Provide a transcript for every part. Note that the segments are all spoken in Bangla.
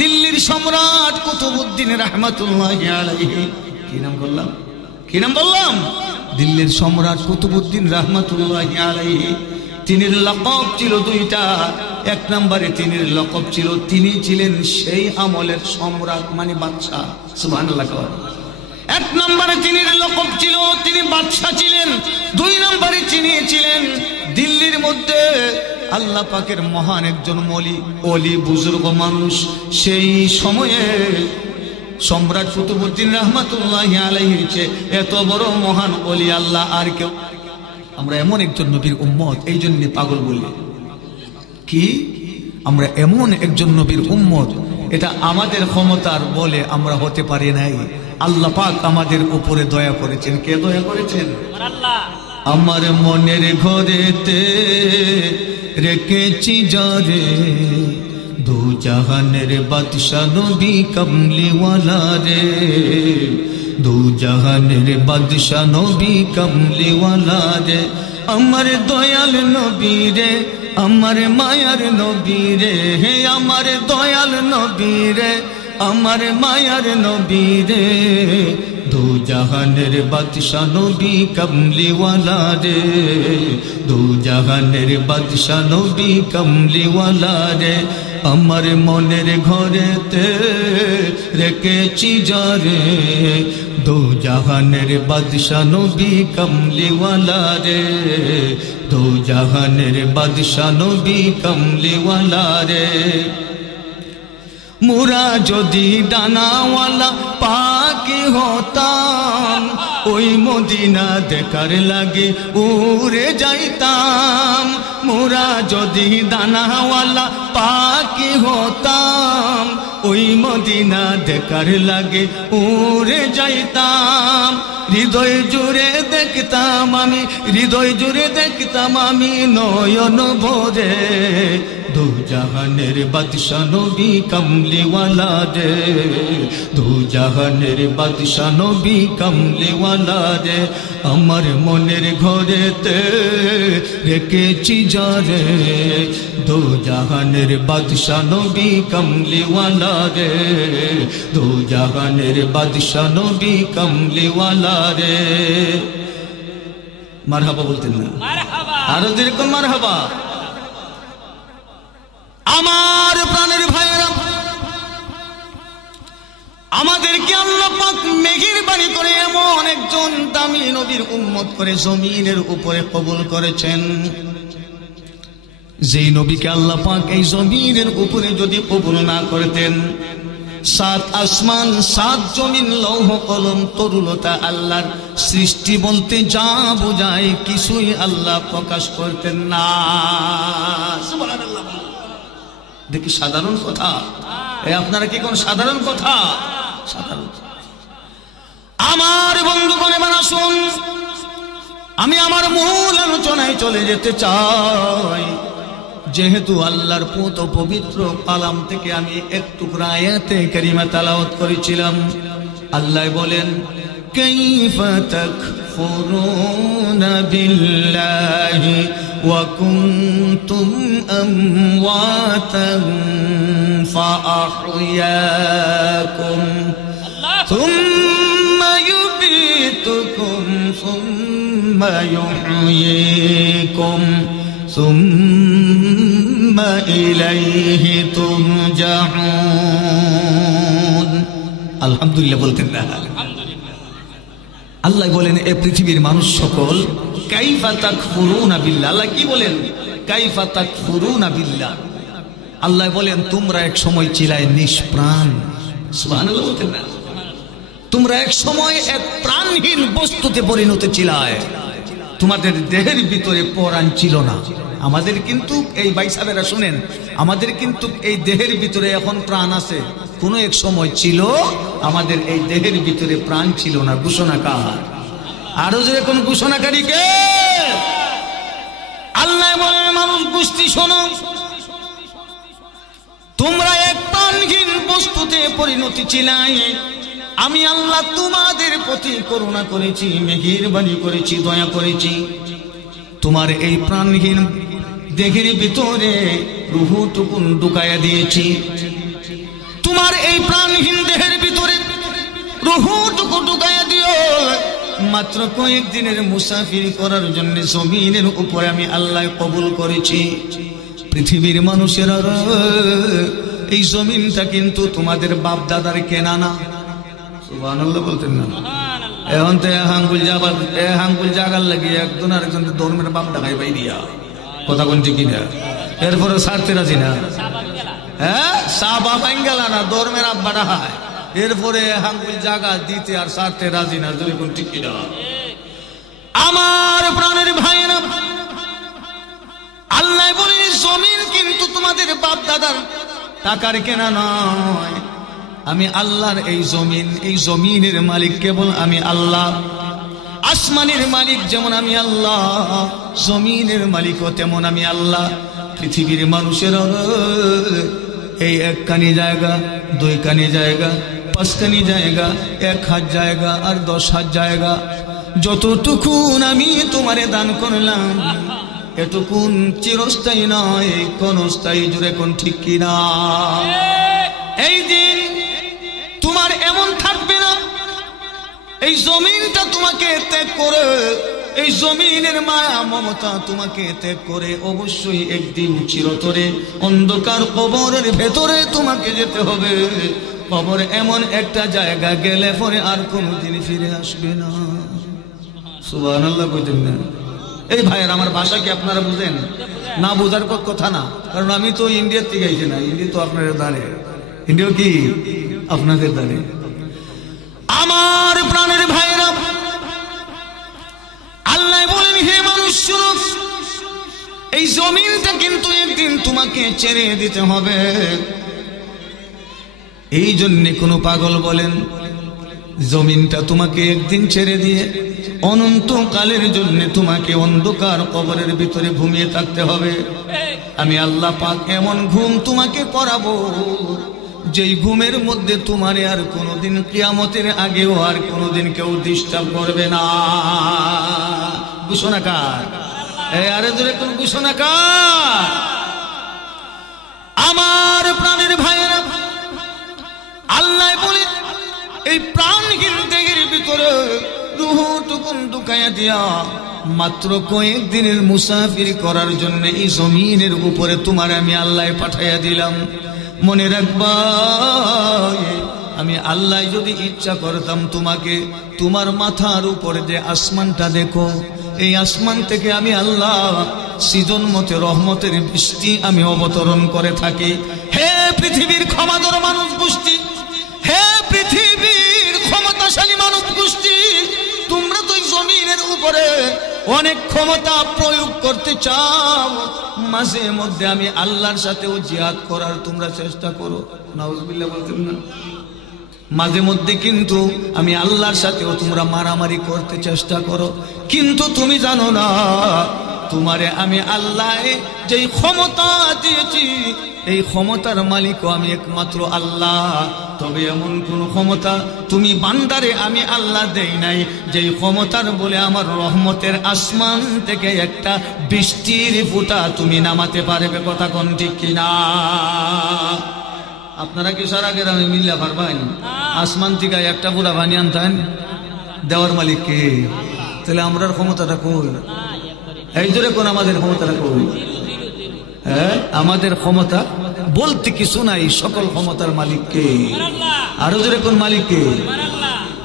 দিল্লির সম্রাট কুতুবউদ্দিন রাহমাতুল্লাহি আলাইহি। কি নাম বললাম? কি নাম বললাম? দিল্লির সম্রাট কুতুবউদ্দিন রাহমাতুল্লাহি আলাইহি। তিনির লকব ছিল দুইটা। এক নম্বরে তিনির লকব ছিল, তিনি ছিলেন সেই আমলের সম্রাট, মানে বাদশা। সুবহানাল্লাহ। এক নম্বরে তিনির লকব ছিল, তিনি বাদশা ছিলেন। দুই নম্বরে তিনি ছিলেন দিল্লির মধ্যে আল্লাহ পাকের মহান একজন ওলি বুজুর্গ মানুষ। সেই সময়ে সম্রাট কুতুবউদ্দিন রাহমাতুল্লাহি আলাইহির চেয়ে এত বড় মহান ওলি আল্লাহ আর কেউ। আমরা এমন একজন নবীর উম্মত, এই জন্য পাগল বলি। কি আমরা এমন একজন নবীর উম্মত, এটা আমাদের ক্ষমতার বলে আমরা হতে পারি নাই। আল্লাহ পাক আমাদের উপরে দয়া করেছেন। কে দয়া করেছেন? আল্লাহ। আমার মনের ঘরেতে রেখেছি যারে, দু জাহানের বাদশা নবী কমলিওয়ালা রে, দু জাহানের বাদশা নবী কমলিওয়ালা রে। আমার দয়াল নবী রে, আমার মায়ার নবী রে, হে আমার দয়াল নবী রে, আমার মায়ার নবী রে, দু জাহানের বাদশা নবী কমলিওয়ালা রে, দু জাহানের বাদশা নবী কমলিওয়ালা রে। আমার মনের ঘরেতে রেখেছি যারে, দু জাহানের বাদশা নবী কমলিওয়ালা রে, দু জাহানের বাদশা নবী কমলিওয়ালা রে। মুরা যদি ডানাওয়ালা পাখি হতাম, ওই মদিনা দেখার লাগে উড়ে যাইতাম। মুরা যদি ডানাওয়ালা পাখি হতাম, ওই মদিনা দেখার লাগে উড়ে যাইতাম। হৃদয় জুড়ে দেখতাম আমি, হৃদয় জুড়ে দেখতাম আমি নয়ন ভরে, দু জাহানের বাদশা নবী কমলিওয়ালা রে, দু জাহানের বাদশা নবী কমলিওয়ালা রে। আমার মনের ঘরেতে রেখেছি যারে, দু জাহানের বাদশা নবী কমলিওয়ালা রে, দু জাহানের বাদশা নবী কমলিওয়ালা রে। মারহাবা বলতেন না? আরো যেরকম মারহাবা। আমার প্রাণের ভাইয়েরা, আমাদেরকে আল্লাহ পাক মেহেরবানি করে এমন একজন দামি নবীর উম্মত করে জমিনের উপরে কবুল করেছেন। যেই নবীকে আল্লাহ পাক এই জমিনের উপরে যদি কবুল না করতেন, সাত আসমান সাত জমিন লৌহ কলম তরুলতা আল্লাহর সৃষ্টি বলতে যা বোঝায় কিছুই আল্লাহ প্রকাশ করতেন না। সুবহানাল্লাহ। দেখি সাধারণ কথা, আপনারা কি কোন সাধারণ কথা? সাধারণ। আমার বন্ধুগণ, এবার আসুন আমি আমার মূল আলোচনায় চলে যেতে চাই। যেহেতু আল্লাহর পুত পবিত্র কালাম থেকে আমি একটু আয়াতে কারিমা তেলাওয়াত করেছিলাম। আল্লাহ বলেন, কাইফা তাকফুরুনা বিল্লাহি ওয়া কুনতুম আমওয়াতান ফাআহইয়াকুম সুম্মা ইউবীতুকুম সুম্মা ইউহয়িকুম সুম্মা ইলাইহি তুরজাউন। আলহামদুলিল্লাহ বলতেন না? আল্লাহ বলেন, এ পৃথিবীর মানুষ সকল, কাইফা তাকফুরুনা বিল্লাহ। আল্লাহ কি বলেন? কাইফা তাকফুরুনা বিল্লাহ। আল্লাহ বলেন, তোমরা এক সময় ছিলায় নিষ্প্রাণ। সুবহানাল্লাহ বলতেন না? তোমরা এক সময় এক প্রাণহীন বস্তুতে পরিণত ছিলায়, তোমাদের দেহের ভিতরে প্রাণ ছিল না। আমাদের কিন্তু এই ভাই সাহেবেরা শুনেন, আমাদের কিন্তু এই দেহের ভিতরে এখন প্রাণ আছে। কোন এক সময় ছিল আমাদের এই দেহের ভিতরে প্রাণ ছিল না। ঘোষণাকার আরো যেরকম ঘোষণাকারী কে? আল্লাহ বলেন, মানুষ গোষ্ঠী শোনো, তোমরা এক প্রাণহীন বস্তুতে পরিণত ছিলাই। আমি আল্লাহ তোমাদের প্রতি করুণা করেছি, মেহেরবানি করেছি, দয়া করেছি। তোমার এই প্রাণহীন দেহের ভিতরে রূহটুকুন ঢুকাইয়া দিয়েছি। তোমার এই প্রাণহীন দেহের ভিতরে রূহটুকু ঢুকাইয়া দিও। মাত্র কয়েকদিনের মুসাফির করার জন্য জমিনের উপরে আমি আল্লাহ কবুল করেছি। পৃথিবীর মানুষেরা, এই জমিনটা কিন্তু তোমাদের বাপ দাদার কেনা না। সুবহানাল্লাহ বলতেন না? এখন তো হাঙ্গুল জাগার লাগিয়ে একজন আরেকজন ধর্মের বাপ ডাকাই পাই দিয়া কথা কোন ঠিক না। এরপরে ছাড়তে রাজি না, হ্যাঁ সাবা বাঙ্গালা না ধর্মের আব্বা ডাকায়, এরপরে হাঙ্গুল জাগা দিতে আর ছাড়তে রাজি না, যদি কোন ঠিক না। আমার প্রাণের ভাইয়েরা, আল্লাহ বলে জমিন কিন্তু তোমাদের বাপ দাদার টাকার কেনা নয়। আমি আল্লাহর এই জমিন, এই জমিনের মালিক কেবল আমি আল্লাহ। আসমানের মালিক যেমন আমি আল্লাহ, জমিনের মালিকও তেমন আমি আল্লাহ। পৃথিবীর মানুষের এই একখানি জায়গা, দুইখানি জায়গা, পাঁচখানি জায়গা, 1,000 জায়গা আর 10,000 জায়গা, যতটুকুন আমি তোমারে দান করলাম এটুকুন চিরস্থায়ী নয়, ক্ষণস্থায়ী। জুড়ে কোন ঠিক কিনা? এই দিন তোমার এমন থাকবে না এই জমিনটা তোমাকে ত্যাগ করে, এই জমিনের মায়া মমতা তোমাকে ত্যাগ করে অবশ্যই একদিন চিরতরে অন্ধকার কবরের ভেতরে তোমাকে যেতে হবে। কবর এমন একটা জায়গা গেলে পরে আর কোনোদিন ফিরে আসবে না। সুবহানাল্লাহ কইতেন না? এই ভাইয়ের আমার ভাষা কি আপনারা বুঝেন? না বোঝার কথা না, কারণ আমি তো ইন্ডিয়ার থেকে আইছি না, ইন্ডিয়া তো আপনাদের দাঁড়ে, ইন্ডিয়া কি আপনাদের দাঁড়ে। আমার প্রাণের ভাইয়েরা, আল্লাহ বলেন হে মানুষ শুনো, এই জমিনটা কিন্তু একদিন তোমাকে ছেড়ে দিতে হবে। এই জন্য কোন পাগল বলেন জমিনটা তোমাকে একদিন ছেড়ে দিয়ে অনন্তকালের জন্য তোমাকে অন্ধকার কবরের ভিতরে ঘুমিয়ে থাকতে হবে। আমি আল্লাহ পাক এমন ঘুম তোমাকে করাবো যেই ঘুমের মধ্যে তোমারে আর কোনোদিন কিয়ামতের আগেও আর কোনোদিন কেউ ডিস্টার্ব করবে না। ঘোষণা কার? আরে ধরে কোন ঘোষণা কার? আমার প্রাণের ভাইয়েরা, আল্লাহ বলে এই প্রাণহীন দেহের ভিতরে রূহটুকুন ঢুকাইয়া দিয়া মাত্র কয়েকদিনের মুসাফির করার জন্য এই জমিনের উপরে তোমার আমি আল্লাহ পাঠাইয়া দিলাম। মনে রাখবা, আমি আল্লাহ যদি ইচ্ছা করতাম তোমাকে, তোমার মাথার উপরে যে আসমানটা দেখো, এই আসমান থেকে আমি আল্লাহ সৃজন মতে রহমতের বৃষ্টি আমি অবতরণ করে থাকি। হে পৃথিবীর ক্ষমাধর মানুষ গোষ্ঠী, হে পৃথিবীর ক্ষমতাশালী মানুষ গোষ্ঠী, তোমরা তো জমিনের উপরে অনেক ক্ষমতা প্রয়োগ করতে চাও, মাঝে মধ্যে আমি আল্লাহর সাথেও জিহাদ করার তোমরা চেষ্টা করো। নাউজুবিল্লাহ বলতেন না? মাঝে মধ্যে কিন্তু আমি আল্লাহর সাথেও তোমরা মারামারি করতে চেষ্টা করো, কিন্তু তুমি জানো না তোমারে আমি আল্লাহ যেই ক্ষমতা দিয়েছি, এই ক্ষমতার মালিকও আমি একমাত্র আল্লাহ। তবে এমন কোন ক্ষমতা তুমি বান্দারে আমি আল্লাহ দেই নাই যেই ক্ষমতার বলে আমার রহমতের আসমান থেকে একটা বৃষ্টির ফোঁটা তুমি নামাতে পারবে। কথা কোন ঠিক কিনা? আপনারা কি সারা গ্রামে মিল্লা পারবেন আসমান থেকে একটা ফোঁটা বানিয়ে আনতেন? দেওয়ার মালিক কে? তাহলে আমরার ক্ষমতাটা কই? এই জোরে কোন আমাদের ক্ষমতাটা কই? হ্যাঁ, আমাদের ক্ষমতা বলতে কিছু নাই, সকল ক্ষমতার মালিক কে? আরো জোরে কোন মালিক কে?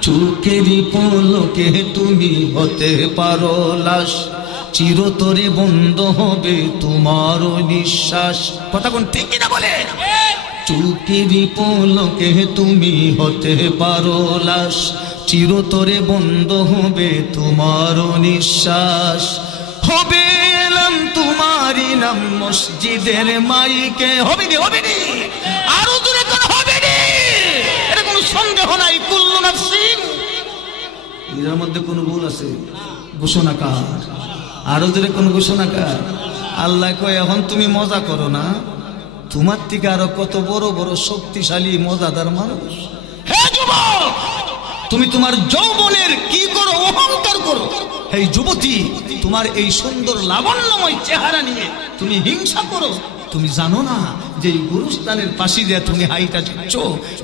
চোখেরই পলকে তুমি হতে পারো লাশ, চিরতরে বন্ধ হবে তোমার নিঃশ্বাস। কথা কোন ঠিক কিনা বলে? চোখেরই পলকে তুমি হতে পারো লাশ, চিরতরে বন্ধ হবে তোমার নিঃশ্বাস। হবে এলাম তোমারই নাম মসজিদের মাইকে। হবে নি? হবে নি? আরো দূরে কোন হবে নি? এটা কোনো সন্দেহ নাই। কুল্লু নাফসিন, এর মধ্যে কোন ভুল আছে? ঘোষণাকার। আরো দূরে কোন ঘোষণাকার? আল্লাহ কয় এখন তুমি মজা করো না, তোমার থেকে আরো কত বড় বড় শক্তিশালী মজাদার মানুষ। হে যুবক, তুমি তোমার যৌবনের কি করো? অহংকার করো। এই যুবতী, তোমার এই সুন্দর লাবণ্যময় চেহারা নিয়ে তুমি হিংসা করো। তুমি জানো না যে এই গুরুস্থানের পাশে দিয়ে তুমি হাইটা যাচ্ছ,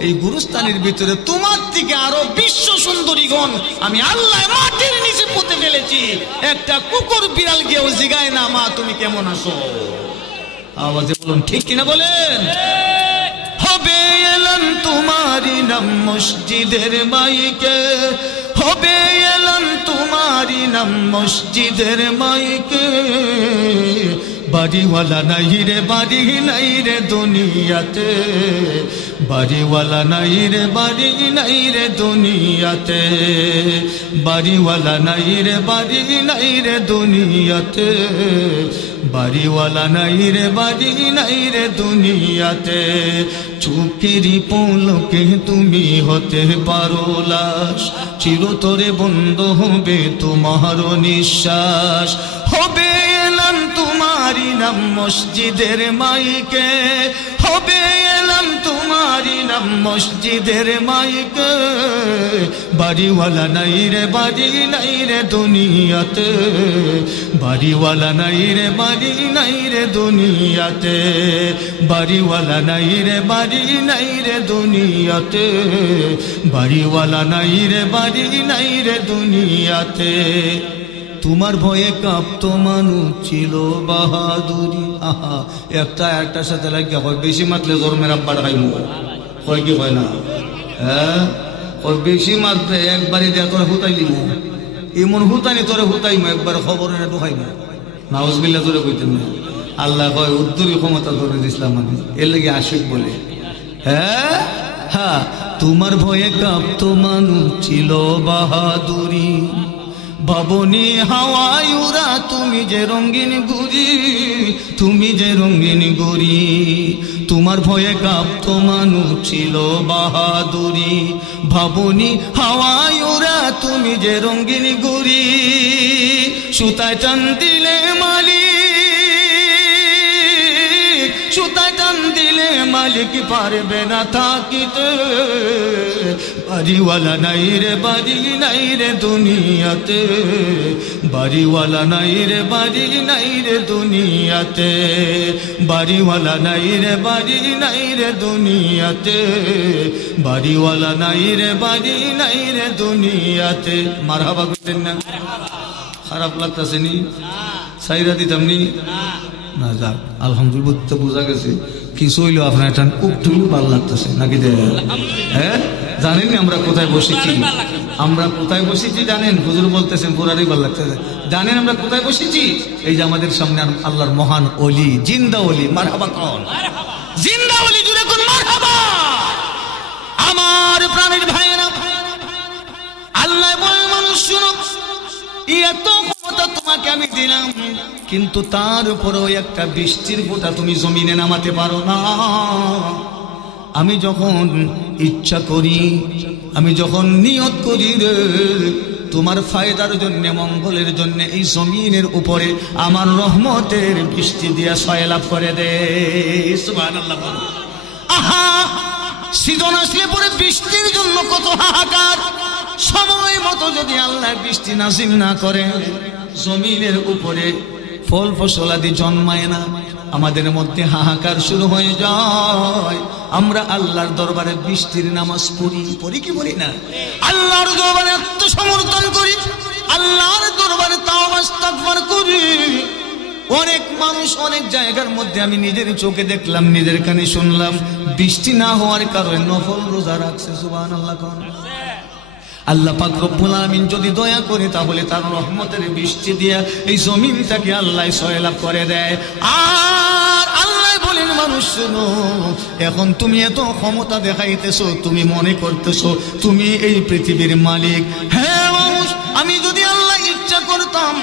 এই গুরুস্থানের ভিতরে তোমার থেকে আরো বিশ্ব সুন্দরীগণ আমি আল্লাহ মাটির নিচে পুঁতে ফেলেছি। একটা কুকুর বিড়াল গিয়েও জিগায় না মা তুমি কেমন আছো। আওয়াজে বলুন ঠিক কিনা বলেন। হবে এলান তোমারি নাম মসজিদের মাইকে, হবে এলান তোমারি নাম মসজিদের মাইকে, বাড়িওয়ালা নাই রে বাড়ি নাই রে দুনিয়াতে, বাড়িওয়ালা নাই রে বাড়ি নাই রে দুনিয়াতে, বাড়িওয়ালা নাই রে বাড়ি নাই রে দুনিয়াতে, বাড়িওয়ালা নাই রে বাড়ি নাই রে দুনিয়াতে। চোখেরই পলকে তুমি হতে পারো লাশ, চিরতরে বন্ধ হবে তোমার নিঃশ্বাস। হবে এলাম তোমারি নাম মসজিদের মাইকে, হবে এলাম তোমারি নাম মসজিদের মাইকে, বাড়িওয়ালা নাই রে বাড়ি নাই রে দুনিয়াতে, বাড়িওয়ালা নাই রে বাড়ি নাই রে দুনিয়াতে, বাড়িওয়ালা নাই রে বাড়ি নাই রে দুনিয়াতে, বাড়িওয়ালা নাই রে বাড়ি নাই রে দুনিয়াতে। তোমার ভয়ে কাঁপতো মানুষ ছিল বাহাদুরি। আহা, একটার সাথে লাগিয়া হয় বেশি মাতলে জন্মের আব্বার খাইমু হয় কি হয় না? হ্যাঁ, ওই বেশি মাতলে একবারই দেয়া তোরে হুতাইলিম, এমন হুতানি তোরে হুতাইমু একবার খবরে না ঢুকাইমু। নাউজুবিল্লাহ তোরে কইতেন না। আল্লাহ কয় উদ্দুরি ক্ষমতা ধরে দিছিলাম আমি, এর লেগে আশিক বলে। হ্যাঁ হ্যাঁ, তোমার ভয়ে কাঁপতো মানুষ ছিল বাহাদুরি, ভাবনি হাওয়ায় উড়া তুমি যে রঙিন গুড়ি, তুমি যে রঙিন গুড়ি। তোমার ভয়ে কাঁপতো মানুষ ছিল বাহাদুরি, ভাবনি হাওয়ায় উড়া তুমি যে রঙিন গুড়ি। সুতায় টান দিলে মালিক, সুতায় টান দিলে মালিক পারবে না থাকিতে, বাড়িওয়ালা নাই রে বাড়ি নাই রে দুনিয়াতে, বাড়িওয়ালা নাই রে বাড়ি নাই রে দুনিয়াতে, বাড়িওয়ালা নাই রে বাড়ি নাই রে দুনিয়াতে, বাড়িওয়ালা নাই রে বাড়ি নাই রে দুনিয়াতে। মারহাবা করতেন না? খারাপ লাগতেছে নি? সাইরা দিতাম নি না? যাক আলহামদুলিল্লাহ, বোঝা গেছে কিছু হইলো আপনার একটা একটু ভালো লাগতেছে নাকি? হ্যাঁ, জানেন আমরা কোথায় বসেছি? আমরা কোথায় বসেছি জানেন? হুজুর বলতেছেন পুরারই ভালো লাগতেছে। জানেন আমরা কোথায় বসেছি? এই যে আমাদের সামনে আল্লাহর মহান ওলি, জিন্দা ওলি। মারহাবা কোন জিন্দা ওলি? জুড়ে কোন মারহাবা। আমার প্রাণের ভাইয়েরা, আল্লাহ বলে মানুষ শুনো, এত ক্ষমতা তোমাকে আমি দিলাম, কিন্তু তার উপরেও একটা বৃষ্টির ফোঁটা তুমি জমিনে নামাতে পারো না। আমি যখন ইচ্ছা করি, আমি যখন নিয়ত করি রে তোমার ফায়দার জন্য, মঙ্গলের জন্য, এই জমিনের উপরে আমার রহমতের বৃষ্টি দিয়া সয়লাভ করে দে। সুবহানাল্লাহ। আহা, সিজন আসলে পরে বৃষ্টির জন্য কত হাহাকার। সময় মতো যদি আল্লাহ বৃষ্টি নাজিল না করে, জমিনের উপরে ফল ফসলাদি জন্মায় না, আমাদের মধ্যে হাহাকার শুরু হয়ে যায়। আমরা আল্লাহর দরবারে বৃষ্টির নামাজ পড়ি, পড়ি কি পড়ি না? আল্লাহর দরবারে আত্মসমর্পণ করি, আল্লাহর দরবারে তাওবা ইস্তিগফার করি। অনেক মানুষ অনেক জায়গার মধ্যে আমি নিজের চোখে দেখলাম, নিজের কানে শুনলাম, বৃষ্টি না হওয়ার কারণে নফল রোজা রাখছে। সুবহানাল্লাহ। আল্লাহ পাক রব্বুল আলামিন যদি দয়া করে তাহলে তার রহমতের বৃষ্টি দিয়া এই জমিনটাকে আল্লাহ সয়লাভ করে দেয়। আর আল্লাহ বলেন মানুষ শুনো, এখন তুমি এত ক্ষমতা দেখাইতেছো, তুমি মনে করতেছো তুমি এই পৃথিবীর মালিক। হ্যাঁ মানুষ, আমি যদি আল্লাহ ইচ্ছা করতাম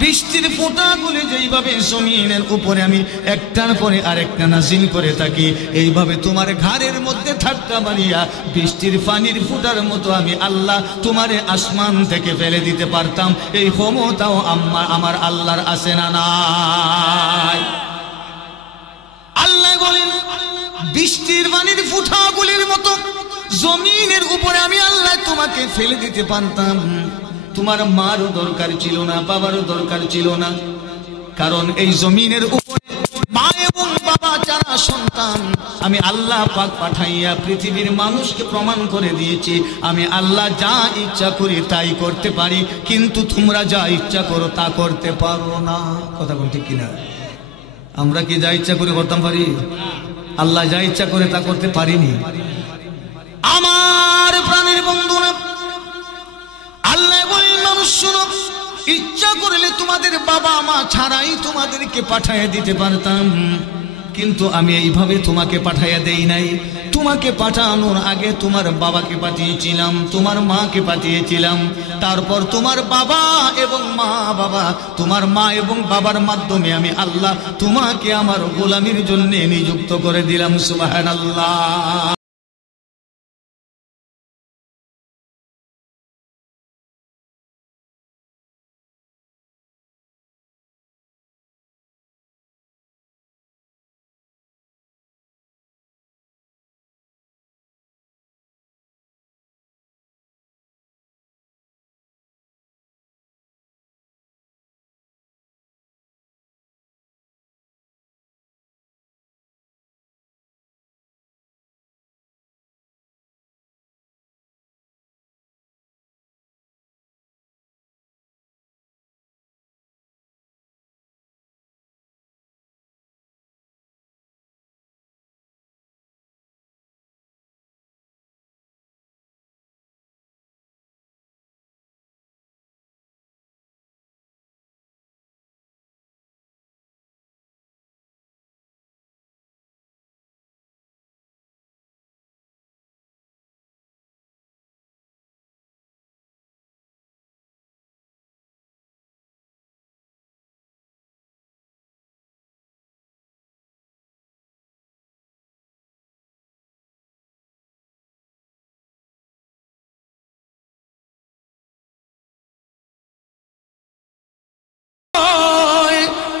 বৃষ্টির ফোঁটাগুলি যেইভাবে জমিনের উপরে আমি একটার পরে আরেকটা নাজিল করে থাকি, এইভাবে তোমার ঘাড়ের মধ্যে ঠাট্টা বাড়িয়া বৃষ্টির পানির ফোঁটার মতো আমি আল্লাহ তোমারে আসমান থেকে ফেলে দিতে পারতাম। এই ক্ষমতাও আমার আল্লাহর আছে না নাই? আল্লাহ বলেন বৃষ্টির পানির ফোঁটাগুলির মতো জমিনের উপরে আমি আল্লাহ তোমাকে ফেলে দিতে পারতাম। তোমার মারও দরকার ছিল না, বাবারও দরকার ছিল না, কারণ এই জমিনের উপরে মা এবং বাবা আমি আল্লাহ পাক পাঠাইয়া পৃথিবীর মানুষকে প্রমাণ করে দিয়েছি আমি আল্লাহ যা ইচ্ছা করি তাই করতে পারি, কিন্তু তোমরা যা ইচ্ছা করো তা করতে পারো না। কথা বল ঠিক কিনা? আমরা কি যা ইচ্ছা করে করতাম পারি? আল্লাহ যা ইচ্ছা করে তা করতে পারিনি। আমার প্রাণের বন্ধুরা, আল্লাহ বলেন মানুষ শুনো, ইচ্ছা করলে তোমাদের বাবা মা ছাড়াই তোমাদেরকে পাঠাইয়া দিতে পারতাম, কিন্তু আমি এইভাবে তোমাকে পাঠাইয়া দেই নাই। তোমাকে পাঠানোর আগে তোমার বাবাকে পাঠিয়েছিলাম, তোমার মাকে পাঠিয়েছিলাম, তারপর তোমার বাবা এবং মা বাবা, তোমার মা এবং বাবার মাধ্যমে আমি আল্লাহ তোমাকে আমার গোলামির জন্য নিযুক্ত করে দিলাম। সুবহানাল্লাহ।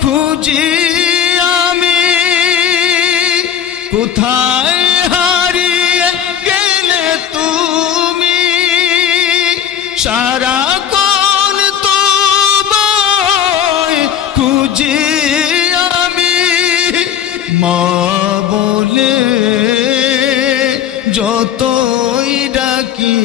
খুঁজি আমি কোথায় হারিয়ে গেলে তুমি, সারাক্ষণ তোমায় খুঁজি আমি, মা বলে যতই ডাকি।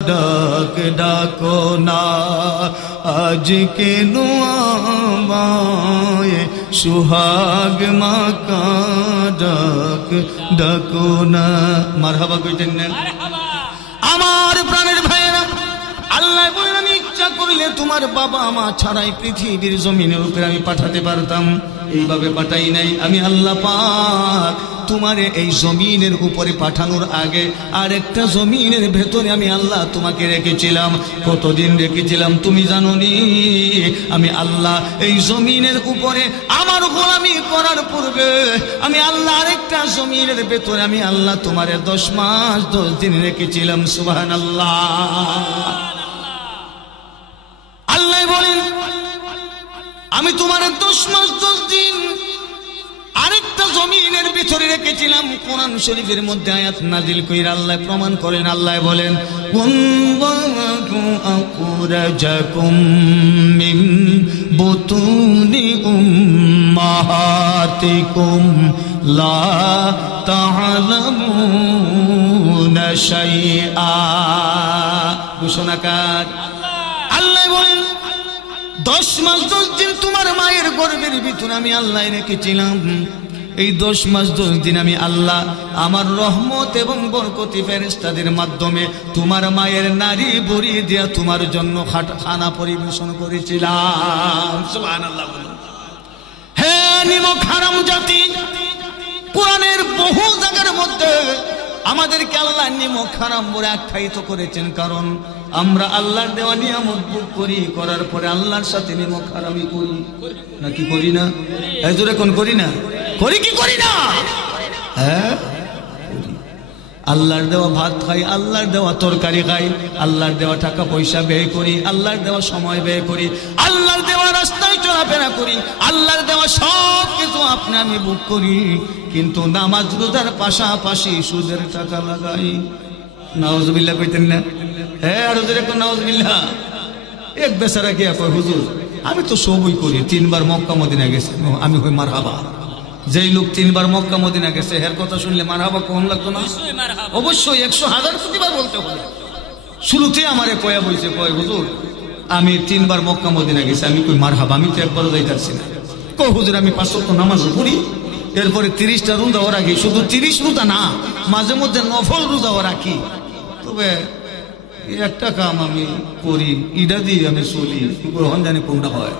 ডাক ডাকো না আজ কেন আমায়, সুহাগ মাকা ডাক ডাকো না। মারহাবা কইতেন না আমার প্রাণের ভাইয়েরা। আল্লাহ বলেন আমি ইচ্ছা করলে তোমার বাবা মা ছাড়াই পৃথিবীর জমিনের উপরে আমি পাঠাতে পারতাম, এইভাবে পাঠাই নাই। আমি আল্লাহ পাক তোমার এই জমিনের উপরে পাঠানোর আগে আরেকটা জমিনের ভেতরে আমি আল্লাহ তোমাকে রেখেছিলাম। কতদিন রেখেছিলাম তুমি জানো নি? আমি আল্লাহ এই জমিনের উপরে আমার গোলামি করার পূর্বে আমি আল্লাহ আরেকটা জমিনের ভেতরে আমি আল্লাহ তোমারে 10 মাস 10 দিন রেখেছিলাম। সুবহানাল্লাহ। আল্লাহ বলেন আমি তোমার 10 মাস 10 দিন আরেকটা জমিনের ভিতরে রেখেছিলাম। কোরআন শরীফের মধ্যে আয়াত নাজিল কইরা আল্লাহ প্রমাণ করেন। আল্লাহ বলেন ওয়াল্লাহু আখরাজাকুম মিন বুতুনি উম্মাহাতিকুম লা তা'লামুনা শাইআ। ঘোষণাকার আল্লাহ বলেন 10 মাস 10 দিন তোমার মায়ের গর্ভের ভিতরে আমি আল্লাহ রেখেছিলাম। এই 10 মাস 10 দিন আমি আল্লাহ আমার রহমত এবং বরকতি ফেরেশতাদের মাধ্যমে তোমার মায়ের নারী বুড়ি দিয়া তোমার জন্য খানা পরিবেশন করেছিলাম। সুবহানাল্লাহ। হে নিমক হারাম জাতি, কোরআনের বহু জায়গার মধ্যে আমাদেরকে আল্লাহ নিমক হারাম বলে আখ্যায়িত করেছেন, কারণ আমরা আল্লাহর দেওয়া নিয়ামত ভোগ করি, করার পরে আল্লাহর সাথে নিমক হারামি করি নাকি করি না? এই জোরে কোন করি না? করি কি করি না? হ্যাঁ, আল্লাহর দেওয়া ভাত খাই, আল্লাহর দেওয়া তরকারি খাই, আল্লাহর দেওয়া টাকা পয়সা ব্যয় করি, আল্লাহর দেওয়া সময় ব্যয় করি, আল্লাহর দেওয়া রাস্তায় চলাফেরা করি, আল্লাহর দেওয়া সব কিছু আপনি আমি ভোগ করি, কিন্তু নামাজ রোজার পাশাপাশি সুদের টাকা লাগাই। নাউজুবিল্লাহ কইতেন না? হ্যাঁ, আর ওদের এখন নাউজুবিল্লাহ। এক বেচারা গিয়া কয়, হুজুর আমি তো সবই করি, 3 বার মক্কা মদিনা গেছে, আমি হই মারহাবা। যেই লোক 3 বার মক্কা মদিনা গেছে এর কথা শুনলে মারহাবা কোন লাগতো না? অবশ্যই 100,000 প্রতিবার বলতে হবে। শুরুতে আমারে কয়া বলছে, কয় হুজুর আমি 3 বার মক্কা মদিনা গেছি, আমি কই মারহাবা, আমি তো একবারও যাইতাছি না। কয় হুজুর আমি 5 ওয়াক্ত নামাজ পড়ি, এরপরে 30টা রোজাও রাখি, শুধু 30 রোজা না, মাঝে মধ্যে নফল রোজাও রাখি, তবে একটা কাম আমি করি, ইডা দিয়ে আমি চলি, গ্রহণ জানি কোনটা হয়।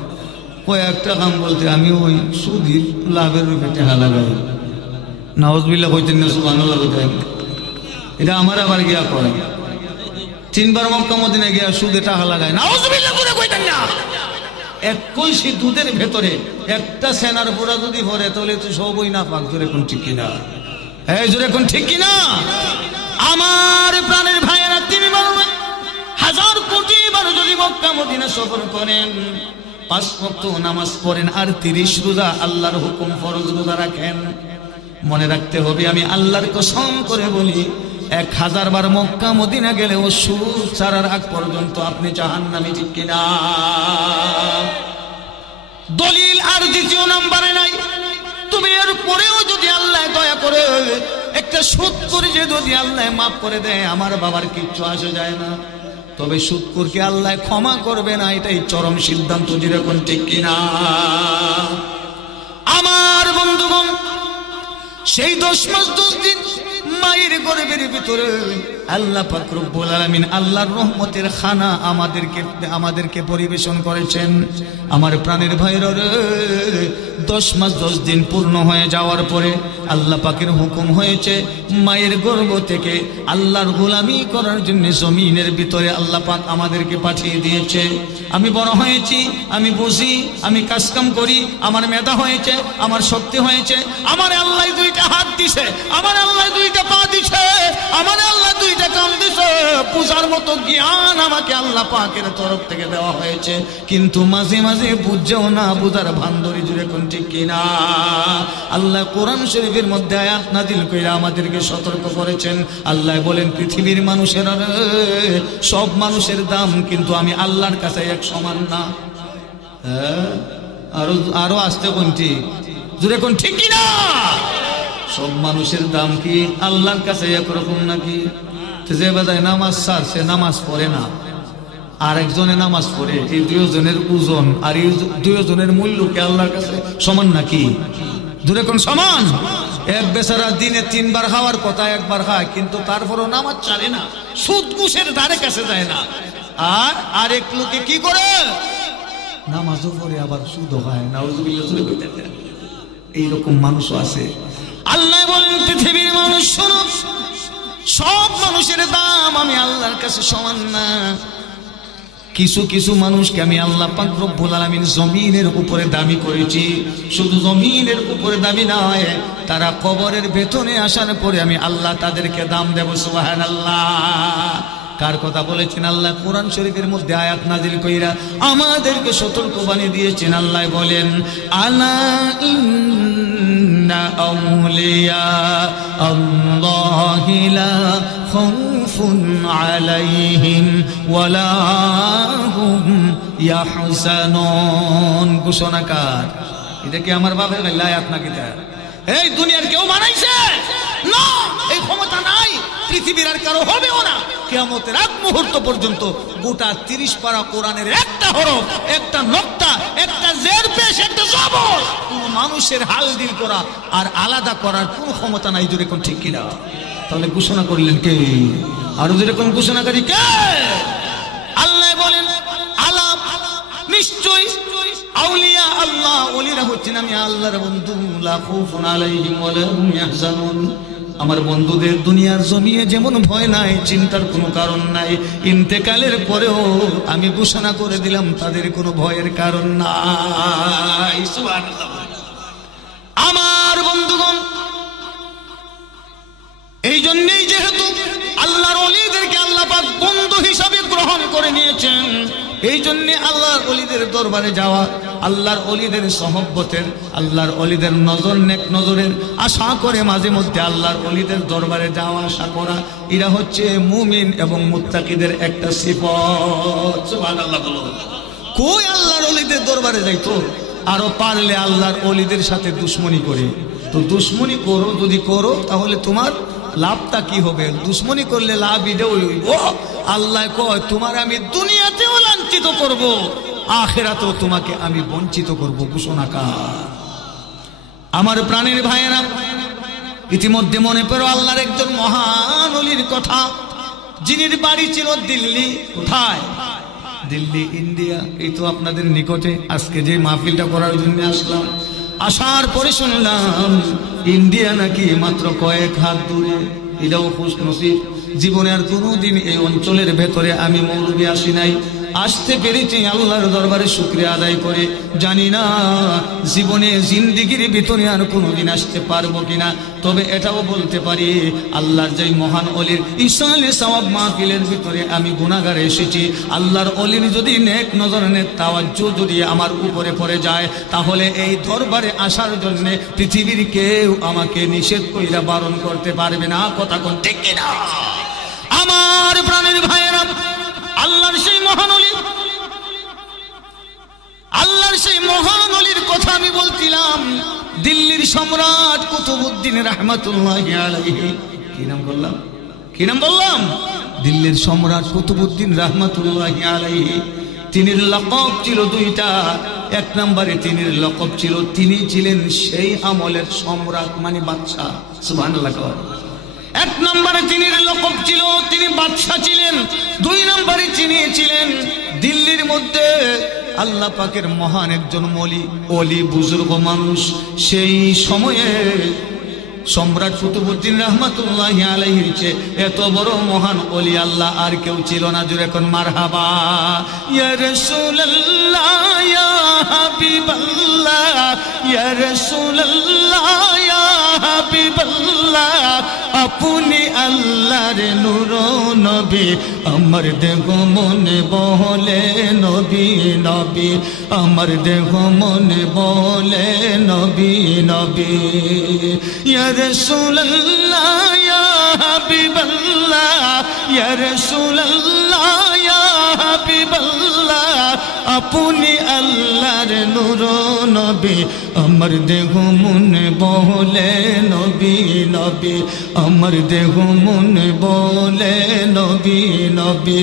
কয়েকটা কাম বলতে আমি ওই সুদীর লাভের রূপে টাকা লাগাই। নাউজুবিল্লাহ কইতেন না? সুবহানাল্লাহ কইতেন। এটা আমার আবার গিয়া করে 3 বার মক্কা মদিনা গিয়া সুদে টাকা লাগায়। নাউজুবিল্লাহ করে কইতেন না? 21 দুধের ভেতরে একটা সেনার পোড়া যদি ভরে তাহলে তো সবই না পাক। জোরে কোন ঠিক কিনা? এই জোরে কোন ঠিক কিনা? আমার প্রাণের ভাইয়েরা, তিনি বলবেন 1000 কোটি বার যদি মক্কা মদিনা সফর করেন, 5 ওয়াক্ত নামাজ পড়েন, আর 30 রোজা আল্লাহর হুকুম ফরজ রোজা রাখেন, মনে রাখতে হবে আমি আল্লাহর কসম করে বলি 1000 বার মক্কা মদিনা গেলেও সুদ ছাড়ার আগ পর্যন্ত আপনি জাহান্নামী। ঠিক কিনা? দলিল আর দ্বিতীয় নাম্বারে নাই। তুমি এর পরেও যদি আল্লাহ দয়া করে একটা সুদ করে যদি আল্লাহ মাফ করে দেয়, আমার বাবার কিচ্ছু আসে যায় না, তবে সুদখোরকে আল্লাহ ক্ষমা করবে না, এটাই চরম সিদ্ধান্ত। যেরকম ঠিক কিনা? আমার বন্ধুগণ, সেই 10 মাস 10 দিন মায়ের গর্ভের ভিতরে আল্লাহ পাক রব্বুল আলামিন আল্লাহর রহমতের খানা আমাদেরকে পরিবেশন করেছেন। আমার প্রাণের ভাইরা রে, 10 মাস 10 দিন পূর্ণ হয়ে যাওয়ার পরে আল্লাহ পাকের হুকুম হয়েছে মায়ের গর্ভ থেকে আল্লাহর গোলামি করার জন্য জমিনের ভিতরে আল্লাহ পাক আমাদেরকে পাঠিয়ে দিয়েছে। আমি বড় হয়েছি, আমি বুঝি, আমি কাজকাম করি, আমার মেধা হয়েছে, আমার শক্তি হয়েছে, আমার আল্লাহ 2টা হাত দিছে, আমার আল্লাহ 2টা পা দিছে, আমার আল্লাহ 2টা কান দিছে, বুঝার মতো জ্ঞান আমাকে আল্লাহ পাকের তরফ থেকে দেওয়া হয়েছে, কিন্তু মাঝে মাঝে বুঝছেও না, বুঝার ভান্ডারি। জুড়ে কোন ঠিক কিনা? আল্লাহ কোরআন শরীফের মধ্যে আয়াত নাযিল কইরা আমাদেরকে সতর্ক করেছেন। আল্লাহ বলেন, পৃথিবীর মানুষের সব মানুষের দাম কিন্তু আমি আল্লাহর কাছে এক সমান না। হ্যাঁ, আরো আসতে কোনটি? জুড়ে কোন ঠিক কিনা? সব মানুষের দাম কি আল্লাহর কাছে একরকম নাকি? যে বাজায় নামাজ ছাড়, সে নামাজ পড়ে না, আর একজনে নামাজ পড়ে, এই 2 জনের ওজন আর এই 2 জনের মূল্য কি আল্লাহর কাছে সমান নাকি? দূরে কোন সমান? এক বেচারা দিনে 3 বার খাওয়ার কথা 1 বার খায়, কিন্তু তারপরও নামাজ ছাড়ে না, সুদ ঘুষের ধারে কাছে যায় না। আর আরেক লোকে কি করে? নামাজও পড়ে আবার সুদও খায়। নাউজুবিল্লাহ। এইরকম মানুষও আছে। আল্লাহ বলেন, পৃথিবীর মানুষ শোনো, সব মানুষের দাম আমি আল্লাহর কাছে সমান না। কিছু কিছু মানুষকে আমি আল্লাহ পাক রব্বুল আলামিন জমিনের উপরে দামি করেছি। শুধু জমিনের উপরে দামি নয়, তারা কবরের ভেতরে আসার পরে আমি আল্লাহ তাদেরকে দাম দেব। সুবহানাল্লাহ। কার কথা বলেছেন আল্লাহ? কোরআন শরীফের মধ্যে আয়াত নাজিল কইরা আমাদেরকে সতর্ক বানিয়ে দিয়েছেন। আল্লাহ বলেন, আলা ইন্না আউলিয়া আল্লাহি লা খাউফুন আলাইহিম ওয়ালা হুম ইয়াহজানুন। ঘোষণাকার এটা কি আমার বাপের আয়াত নাকি? এই দুনিয়ার কেউ বানাইছে না, এই ক্ষমতা নাই, পৃথিবীর আর কারো হবেও না। কিয়ামতের আগ মুহূর্ত পর্যন্ত গোটা 30 পারা কোরআনের একটা হরফ, একটা নকতা মানুষের হাল দিল করা আর আলাদা করার কোনো ক্ষমতা নাই, জোরে কোন ঠিক কিনা? তাহলে ঘোষণা করলেন কে? আর যেরকম ঘোষণাকারী কে? আল্লাহ বলেন আলা নিশ্চয় আউলিয়া আল্লাহ ওলিরা হচ্ছেন আমি আল্লাহর বন্ধু, লা খাউফুন আলাইহিম ওয়া লা হুম ইয়াহজানুন। আমার বন্ধুদের দুনিয়ার জমিনে যেমন ভয় নাই, চিন্তার কোনো কারণ নাই, ইন্তেকালের পরেও আমি ঘোষণা করে দিলাম তাদের কোনো ভয়ের কারণ নাই। সুবহানাল্লাহ। আমার বন্ধুগণ, এই জন্যই যেহেতু আল্লাহর ওলিদেরকে আল্লাহ পাক বন্ধু হিসাবে গ্রহণ করে নিয়েছেন, এই জন্য আল্লাহর ওলিদের দরবারে যাওয়া, আল্লাহর ওলিদের সহবতের, আল্লাহর ওলিদের নজর নেক নজরের আশা করে মাঝে মধ্যে আল্লাহর ওলিদের দরবারে যাওয়া আশা করা, এরা হচ্ছে মুমিন এবং মুত্তাকিদের একটা সিফত। সুবহানাল্লাহ। কই আল্লাহর ওলিদের দরবারে যাইতো? আরো পারলে আল্লাহর ওলিদের সাথে দুশ্মনী করে। তো দুশ্মনী করো, যদি করো তাহলে তোমার লাভটা কি হবে? দুশ্মনী করলে লাভ এটাও হইব, আল্লাহ কয় তোমার আমি দুনিয়াতেও লাঞ্ছিত করব, আখিরাতেও তোমাকে আমি বঞ্চিত করব। ঘোষণাকার। আমার প্রাণের ভাইয়েরা, ইতিমধ্যে মনে পড়ো আল্লাহর একজন মহান ওলির কথা, যিনির বাড়ি ছিল দিল্লি। কোথায়? দিল্লি, ইন্ডিয়া। এই তো আপনাদের নিকটে আজকে যে মাহফিলটা করার জন্য আসলাম, আসার পরে শুনলাম ইন্ডিয়া নাকি মাত্র কয়েক হাত দূরে। এটাও খুশ নসিব, জীবনে আর কোনোদিন এই অঞ্চলের ভেতরে আমি মৌলবি আসি নাই। আসতে পেরেছি আল্লাহর দরবারে শুকরিয়া আদায় করে। জানি না জীবনে জিন্দিগির ভিতরে আর কোনোদিন আসতে পারবো কিনা, তবে এটাও বলতে পারি আল্লাহর যে মহান অলির ইসালে সওয়াব মাহফিলের ভিতরে আমি গুনাহগার এসেছি। আল্লাহর অলির যদি নেক নজর নেক তাওয়াজ্জু যদি আমার উপরে পড়ে যায়, তাহলে এই দরবারে আসার জন্য পৃথিবীর কেউ আমাকে নিষেধ কইরা বারণ করতে পারবে না। কথা কোন ঠিক কিনা? আমার প্রাণের ভাইয়েরা, আল্লাহর সেই মহান ওলি, আল্লাহর সেই মহান ওলির কথা আমি বলছিলাম। দিল্লির সম্রাট কুতুবউদ্দিন রাহমাতুল্লাহি আলাইহি। কি নাম বললাম? কি নাম বললাম? দিল্লির সম্রাট কুতুবউদ্দিন রাহমাতুল্লাহি আলাইহি। তিনির লকব ছিল দুইটা। এক নম্বরে তিনির লকব ছিল তিনি ছিলেন সেই আমলের সম্রাট, মানে বাদশা। সুবহানাল্লাহ। এক নম্বরে তিনি লকব ছিল তিনি বাদশা ছিলেন। দুই নম্বরে তিনি ছিলেন দিল্লির মধ্যে আল্লাহ পাকের মহান একজন ওলি বুজুর্গ মানুষ। সেই সময়ে সম্রাট কুতুবউদ্দিন রাহমাতুল্লাহি আলাইহির চেয়ে এত বড় মহান ওলি আল্লাহ আর কেউ ছিল না। জোরে কোন মারহাবা। ইয়া রাসূলুল্লাহ ইয়া হাবিবাল্লাহ, ইয়া রাসূলুল্লাহ ইয়া হাবিবাল্লাহ, আপনি আল্লাহর নূর নবী, আমার দেহ মনে বলে নবী নবী, আমার দেহ মনে বলে নবী নবী। ইয়া রাসূলুল্লাহ ইয়া হাবিবাল্লাহ, ইয়া রাসূলুল্লাহ ইয়া হাবিবাল্লাহ, আপনি আল্লাহর নূর নবী, আমার দেহ মনে বলে নবী নবী, আমার দেহ মনে বলে নবী নবী।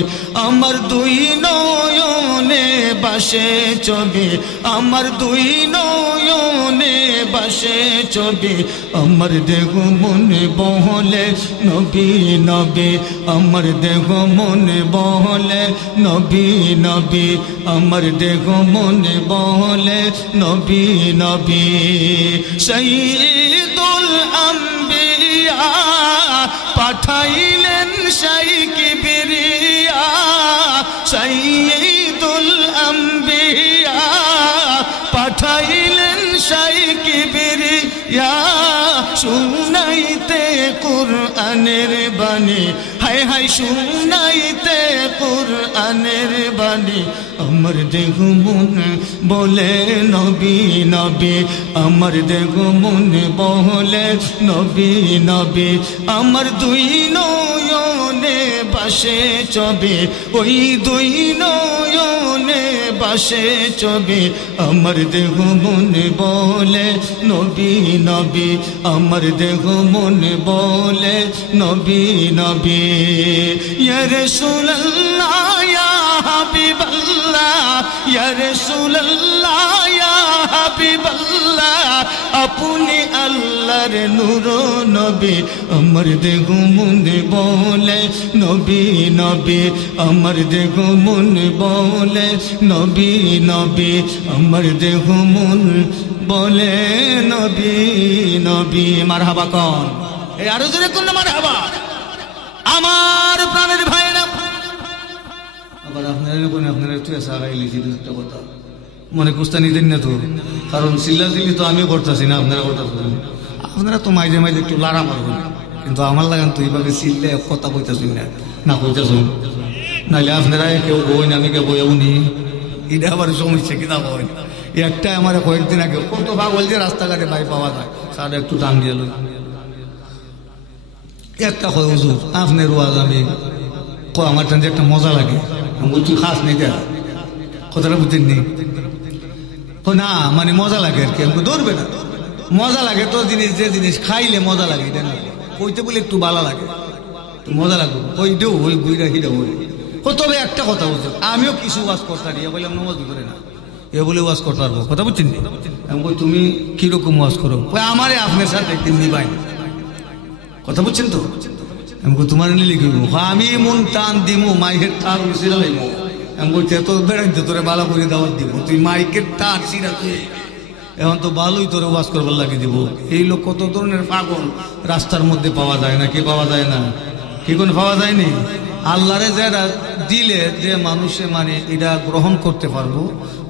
আমার দুই নয়নে বাসে ছবি, আমার দুই নয়নে বাসে ছবি, আমার দেহ মনে বলে নবী নবী, আমার দেহ মনে বলে নবী নবী, আমার দেহ মনে বলে নবী নবী। সাইয়্যিদুল আম্বিয়া পাঠাইলেন সেই কিবরিয়া, সাইয়্যিদুল আম্বিয়া পাঠাইলেন সেই কিবরিয়া, শুনাইতে কুরআনের বাণী, হায় হায় শুনাইতে কুরআনের বাণী। আমার দেহ মনে বলে নবী নবী, আমার দেহ মনে বলে নবী নবী, আমার দুই নয়নে বাসে ছবি, ওই দুই নয়নে বাসে ছবি, আমার দেহ মনে বলে নবী নবী, আমার দেহ মনে বলে নবী নবী। ইয়া রাসূলুল্লাহ ইয়া হাবিবাল্লাহ, ইয়া রাসূলুল্লাহ ইয়া হাবিবাল্লাহ, আপনি আল্লাহর নূর নবী আমার দেহ মনে বলে নবী নবী আমার দেহ মনে বলে নবী নবী আমার দেহ মন বলে নবী নবী। মারহাবা কোন এই আরো জোরে কোন মারহাবা আমার প্রাণের ভাইরা। আবার আপনারা একটু এসা গাইলেছি একটা কথা মনে কুস্তানি দেন না তো, কারণ চিল্লা চিল্লি তো আমিও করতেছি না, আপনারা করতেছেন। আপনারা তো মাঝে মাঝে একটু লাড়া মারবেন, কিন্তু আমার লাগান তো এইভাবে চিল্লে কথা কইতেছেন না কইতেছেন, নাহলে আপনারা কেউ বই আমি কেউ বই উনি এটা আবার সমস্যা কিনা বই। একটা আমার কয়েকদিন আগে কত পাগল যে রাস্তাঘাটে ভাই পাওয়া যায়, সারা একটু টান দিয়ে একটা হয় হুজুর আপনার ওয়াজ আমি আমার টান একটা মজা লাগে, আমি বলছি খাস নেই দেখ কথাটা বুঝতেন নেই না, মানে মজা লাগে আর কি, আমাকে ধরবে না মজা লাগে তো জিনিস, যে জিনিস খাইলে মজা লাগে এটা না কইতে বলে একটু ভালো লাগে মজা লাগবে ওই দেও ওই বইটা হিটা ওই। তবে একটা কথা বলছো আমিও কিছু ওয়াজ করতে পারি, বললাম নামাজ করে না এ বলে ওয়াজ করতে পারবো, কথা বুঝছেন আমি কই তুমি কিরকম ওয়াজ করো, ওই আমারে আপনার সাথে একদিন নিবাই, কথা বুঝছেন তো আমি কই তোমার নিলে কি আমি মন টান দিমু মাইকের টান সিরালাইমু, আমি বলছি এত বেড়াইতে তোরে ভালো করে দাওয়াত দিব, তুই মাইকের টান সিরা তুই এখন তো ভালোই তোরে ওয়াজ করবার লাগিয়ে দিব। এই লোক কত ধরনের পাগল রাস্তার মধ্যে পাওয়া যায় না, কি পাওয়া যায় না, কি কোন পাওয়া যায়নি। আল্লাহরে যারা দিলে যে মানুষে মানে এটা গ্রহণ করতে পারবো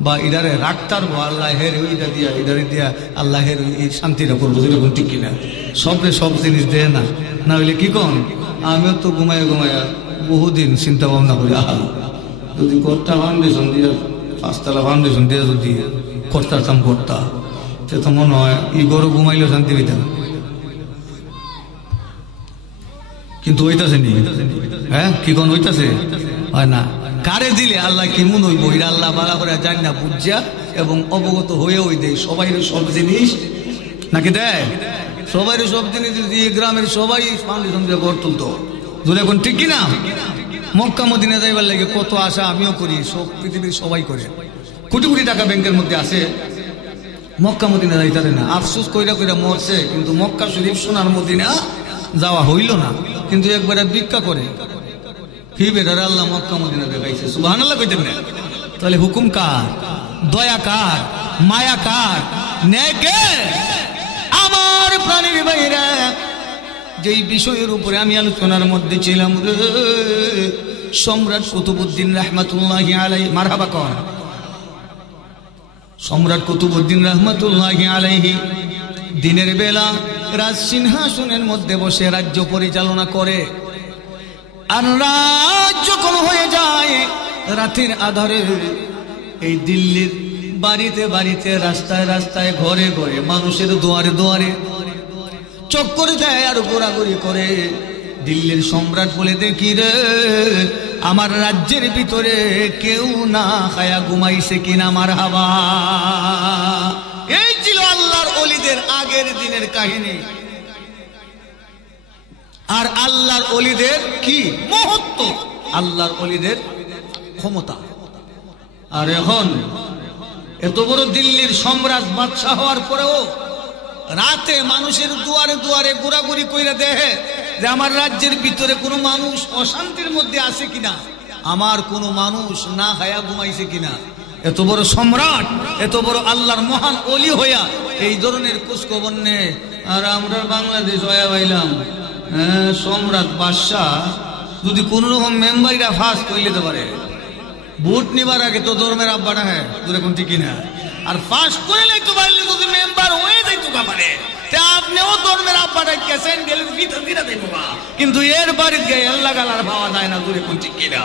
বা এটারে রাখতে পারবো, আল্লাহ হের ওইটা দিয়া এটারে দিয়া আল্লাহ হের এই শান্তিটা করবো, যেরকম ঠিক কিনা সবরে সব জিনিস দেয় না, না হইলে কি কন আমিও তো ঘুমাইয়া বহুদিন চিন্তা ভাবনা করি আহা যদি ঘরটা ফাউন্ডেশন দিয়ে 5 তলা ফাউন্ডেশন দিয়ে যদি করতাম করতা সে তো মনে হয় এই গরু ঘুমাইলেও শান্তি পেতাম, কিন্তু হইতাছে নি, হ্যাঁ কি কোন হইতাছে হয় না। কারে দিলে আল্লাহ কি মন হইব এটা আল্লাহ বালা করে জানি না বুঝা এবং অবগত হয়ে ওই দেয় সবাই সব জিনিস নাকি দেয়, সবাই সব জিনিস গ্রামের সবাই ফাউন্ডেশন দিয়ে গড় তুলতো যদি এখন ঠিক কিনা। মক্কা মদিনা যাইবার লাগে কত আশা আমিও করি, সব পৃথিবীর সবাই করে, কোটি কোটি টাকা ব্যাংকের মধ্যে আছে, মক্কা মদিনা যাইতারে না, আফসোস কইরা কইরা মরছে, কিন্তু মক্কা শরীফ সোনার মদিনা যাওয়া হইল না, কিন্তু একবার ভিক্ষা করে কি বেটার আল্লাহ মক্কা মদিনা দেখাইছে, সুবহানাল্লাহ কইতেন না। তাহলে হুকুম কার, দয়া কার, মায়া কার, ন্যায় কে? আমার প্রাণীর ভাইরা যেই বিষয়ের উপরে আমি আলোচনার মধ্যে ছিলাম রে, সম্রাট কুতুবউদ্দিন রাহমাতুল্লাহি আলাইহি, মারহাবা কোন সম্রাট কুতুবউদ্দিন রাহমাতুল্লাহি আলাইহি দিনের বেলা রাজ সিংহাসনের মধ্যে বসে রাজ্য পরিচালনা করে, আর রাত যখন হয়ে যায় রাতের আধারে এই দিল্লির বাড়িতে বাড়িতে রাস্তায় রাস্তায় ঘরে ঘরে মানুষের দুয়ারে দুয়ারে চক্কর দেয় আর ঘোরাঘুরি করে। দিল্লির সম্রাট বলে দেখি রে আমার রাজ্যের ভিতরে কেউ না খায়া ঘুমাইছে কিনা, মারহাবা। এই ছিল আল্লাহর ওলিদের আগের দিনের কাহিনী, আর আল্লাহর ওলিদের কি মহত্ব, আল্লাহর ওলিদের ক্ষমতা। আর এখন এত বড় দিল্লির সম্রাট বাদশাহ হওয়ার পরেও রাতে মানুষের দুয়ারে দুয়ারে ঘোরাঘুরি কইরা দেখে যে আমার রাজ্যের ভিতরে কোনো মানুষ অশান্তির মধ্যে আছে কিনা, আমার কোনো মানুষ না খায়া ঘুমাইছে কিনা। এত বড় সম্রাট, এত বড় আল্লাহর মহান ওলি হইয়া এই ধরনের খোঁজখবর নেই। আর আমরা বাংলাদেশ হইয়া পাইলাম সম্রাট বাদশাহ যদি কোন রকম মেম্বারিরা ফাঁস করে নিতে পারে, ভোট নিবার আগে তো ধর্মের আব্বাটা হ্যাঁ যেরকম ঠিক কিনা, আর ফাঁস করে লাইতে পারলে যদি মেম্বার হয়ে যাইতো পারে আপনিও ধর্মের আব্বাটা গেছেন গেলেন ভিতর দিরা দেবো, কিন্তু এর বাড়িতে গিয়ে আল্লাহ গালার পাওয়া যায় না, দূরে কোন ঠিক কিনা।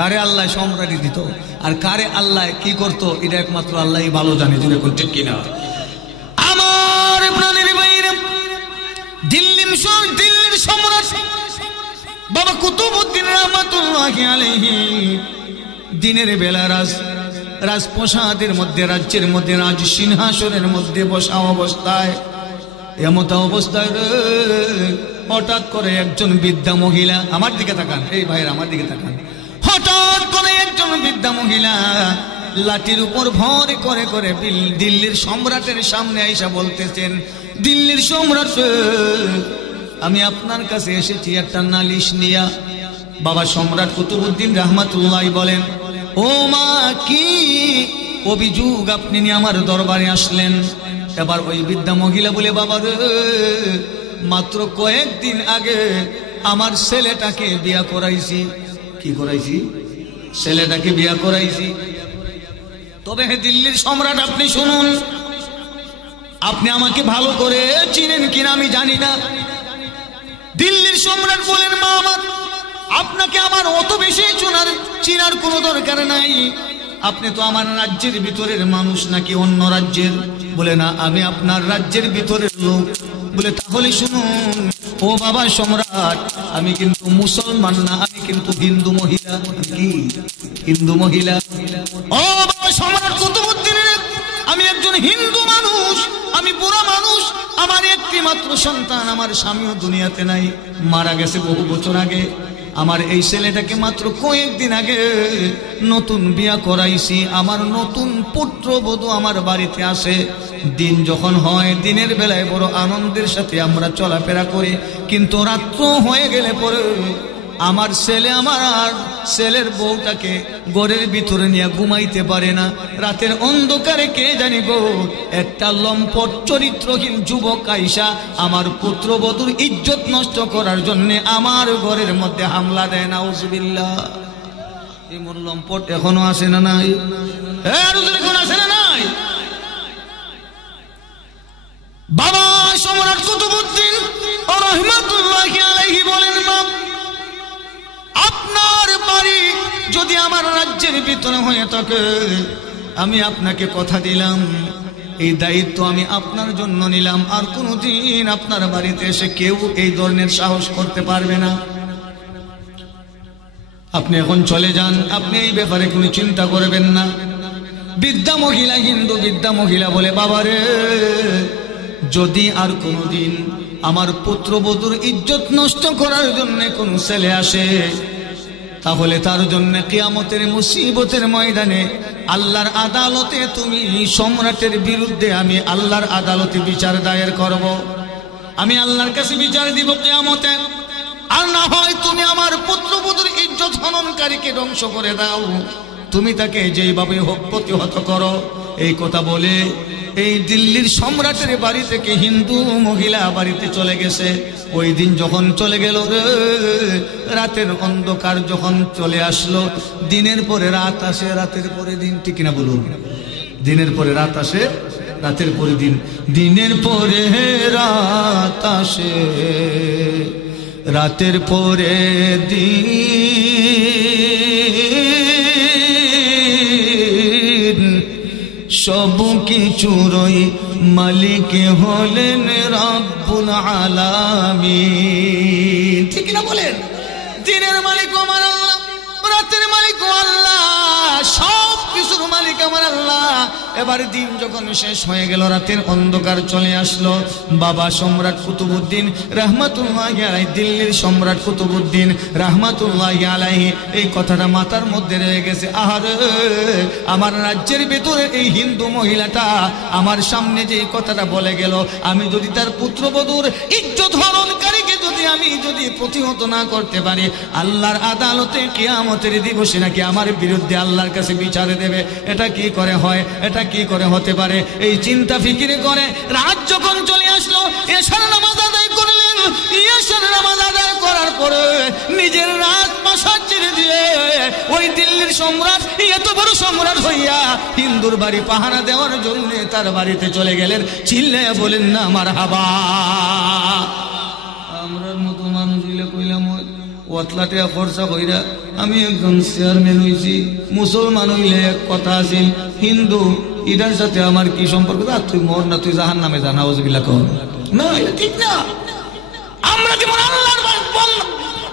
কারে আল্লাহ সম্রাটি দিত আর কারে আল্লাহ কি করতো এটা একমাত্র আল্লাহ ভালো জানে, দূরে কোন ঠিক কিনা। আমার প্রাণের বাইরে দিল্লির সম্রাট বাবা কুতুবউদ্দিন রাহমাতুল্লাহি আলাইহি দিনের বেলা রাজপ্রাসাদের মধ্যে রাজ্যের মধ্যে রাজ সিংহাসনের মধ্যে বসা অবস্থায়, এমত অবস্থায় হঠাৎ করে একজন বৃদ্ধা মহিলা, আমার দিকে তাকান এই ভাইয়ের আমার দিকে তাকান, হঠাৎ করে একজন বৃদ্ধা মহিলা লাঠির উপর ভর করে করে দিল্লির সম্রাটের সামনে আইসা বলতেছেন, দিল্লির সম্রাট, আমি আপনার কাছে এসেছি একটা নালিশ নিয়া। বাবা সম্রাট কুতুবউদ্দিন রহমাতুল্লাহ বলেন, ও মা, কি অভিযোগ আপনি নিয়ে আমার দরবারে আসলেন? এবার ওই বৃদ্ধা মহিলা বলে, বাবা রে, মাত্র কয়েকদিন আগে আমার ছেলেটাকে বিয়া করাইছি। কি করাইছি? ছেলেটাকে বিয়া করাইছি। তবে হে দিল্লির সম্রাট, আপনি শুনুন, আপনি আমাকে ভালো করে চিনেন কিনা আমি জানি না। দিল্লির সম্রাট বলেন, মা আমার, আপনাকে আমার অত বেশি চিনার কোনো দরকার নাই। আপনি তো আমার রাজ্যের ভিতরের মানুষ নাকি অন্য রাজ্যের? বলে না, আমি আপনার রাজ্যের ভিতরের লোক। বলে তাহলে শুনুন, ও বাবা সম্রাট, আমি কিন্তু মুসলমান না, আমি কিন্তু হিন্দু মহিলা। কি হিন্দু মহিলা? ও বাবা সম্রাট কুতুবউদ্দিনের, আমি একজন হিন্দু মানুষ, আমি বুড়া মানুষ, আমার একটি মাত্র সন্তান, আমার স্বামীও দুনিয়াতে নাই, মারা গেছে বহু বছর আগে। আমার এই ছেলেটাকে মাত্র কয়েকদিন আগে নতুন বিয়া করাইছি। আমার নতুন পুত্রবধূ আমার বাড়িতে আসে। দিন যখন হয়, দিনের বেলায় বড় আনন্দের সাথে আমরা চলাফেরা করি, কিন্তু রাত্র হয়ে গেলে পরে আমার ছেলে আমার ছেলের বউটাকে ঘরের ভিতরে নিয়ে ঘুমাইতে পারে না। রাতের অন্ধকারে কে জানি গো, একটা লম্পট চরিত্রহীন যুবক আইসা আমার পুত্রবধূর ইজ্জত নষ্ট করার জন্য আমার ঘরের মধ্যে হামলা দেয়। নাউজুবিল্লাহ। এই মোর লম্পট এখনো আসে না নাই? এখন আসে না নাই? বাবা সম্রাট কুতুবউদ্দিন রহমাতুল্লাহি আলাইহি বলেন, মা, আপনার বাড়ি যদি আমার রাজ্যের ভিতরে হয়ে থাকে, আমি আপনাকে কথা দিলাম, এই দায়িত্ব আমি আপনার জন্য নিলাম। আর কোনদিন আপনার বাড়িতে এসে কেউ এই ধরনের সাহস করতে পারবে না। আপনি এখন চলে যান, আপনি এই ব্যাপারে কোনো চিন্তা করবেন না। বৃদ্ধা মহিলা, হিন্দু বৃদ্ধা মহিলা বলে, বাবারে, যদি আর কোনদিন আমার পুত্রবধূর ইজ্জত নষ্ট করার জন্য কোন ছেলে আসে, তাহলে তার জন্য কিয়ামতের মুসিবতের ময়দানে আল্লাহর আদালতে তুমি সম্রাটের বিরুদ্ধে আমি আল্লাহর আদালতে বিচার দায়ের করব। আমি আল্লাহর কাছে বিচার দিব কিয়ামতে। আর না হয় তুমি আমার পুত্রবধূর ইজ্জত হননকারীকে ধ্বংস করে দাও, তুমি তাকে যেইভাবে হোক প্রতিহত করো। এই কথা বলে এই দিল্লির সম্রাটের বাড়ি থেকে হিন্দু মহিলা বাড়িতে চলে গেছে। ওই দিন যখন চলে গেল, রাতের অন্ধকার যখন চলে আসলো, দিনের পরে রাত আসে, রাতের পরে দিন। ঠিক না বলুন? দিনের পরে রাত আসে, রাতের পরে দিন, দিনের পরে রাত আসে, রাতের পরে দিন, সব কিছুরই মালিক হলেন রব্বুল আলামিন। ঠিক না বলেন? দিনের মালিক আমার আল্লাহ, রাতের মালিক আল্লাহ, সব কিছুর মালিক আমার আল্লাহ। এবার দিন যখন শেষ হয়ে গেল, রাতের অন্ধকার চলে আসলো, বাবা সম্রাট কুতুবউদ্দিন রহমাতুল্লাহি আলাইহি, দিল্লির সম্রাট কুতুবউদ্দিন রহমাতুল্লাহি আলাইহি এই কথাটা মাথার মধ্যে রয়ে গেছে। আহারে, আমার রাজ্যের ভেতরে এই হিন্দু মহিলাটা আমার সামনে যে কথাটা বলে গেল, আমি যদি তার পুত্রবধূর ইজ্জত হরণকারীকে আমি যদি প্রতিহত না করতে পারি, আল্লাহর আদালতে কিয়ামতের দিবসে নাকি আমার বিরুদ্ধে আল্লাহর কাছে বিচারে দেবে। এটা কি করে হয়? এটা কি করে হতে পারে? এই চিন্তা ফিকিরে করে রাত যখন চলে আসলো, এশার নামাজ আদায় করলেন। এশার নামাজ আদায় করার পরে নিজের রাত বাসা ছেড়ে দিয়ে ওই দিল্লির সম্রাট, এত বড় সম্রাট হইয়া হিন্দুর বাড়ি পাহারা দেওয়ার জন্য তার বাড়িতে চলে গেলেন। চিল্লাইয়া বলেন না মারহাবা। আমরার মতো মানুষ হইলে কইলাম ওয়াতলাটে খরচা কইরা আমি একজন চেয়ারম্যান হইছি, মুসলমান হইলে এক কথা আছে, হিন্দু এটার সাথে আমার কি সম্পর্ক? তুই মর না, তুই জাহান নামে জানা ওজবিল্লা কর না, এটা ঠিক না। আমরা যেমন আল্লাহর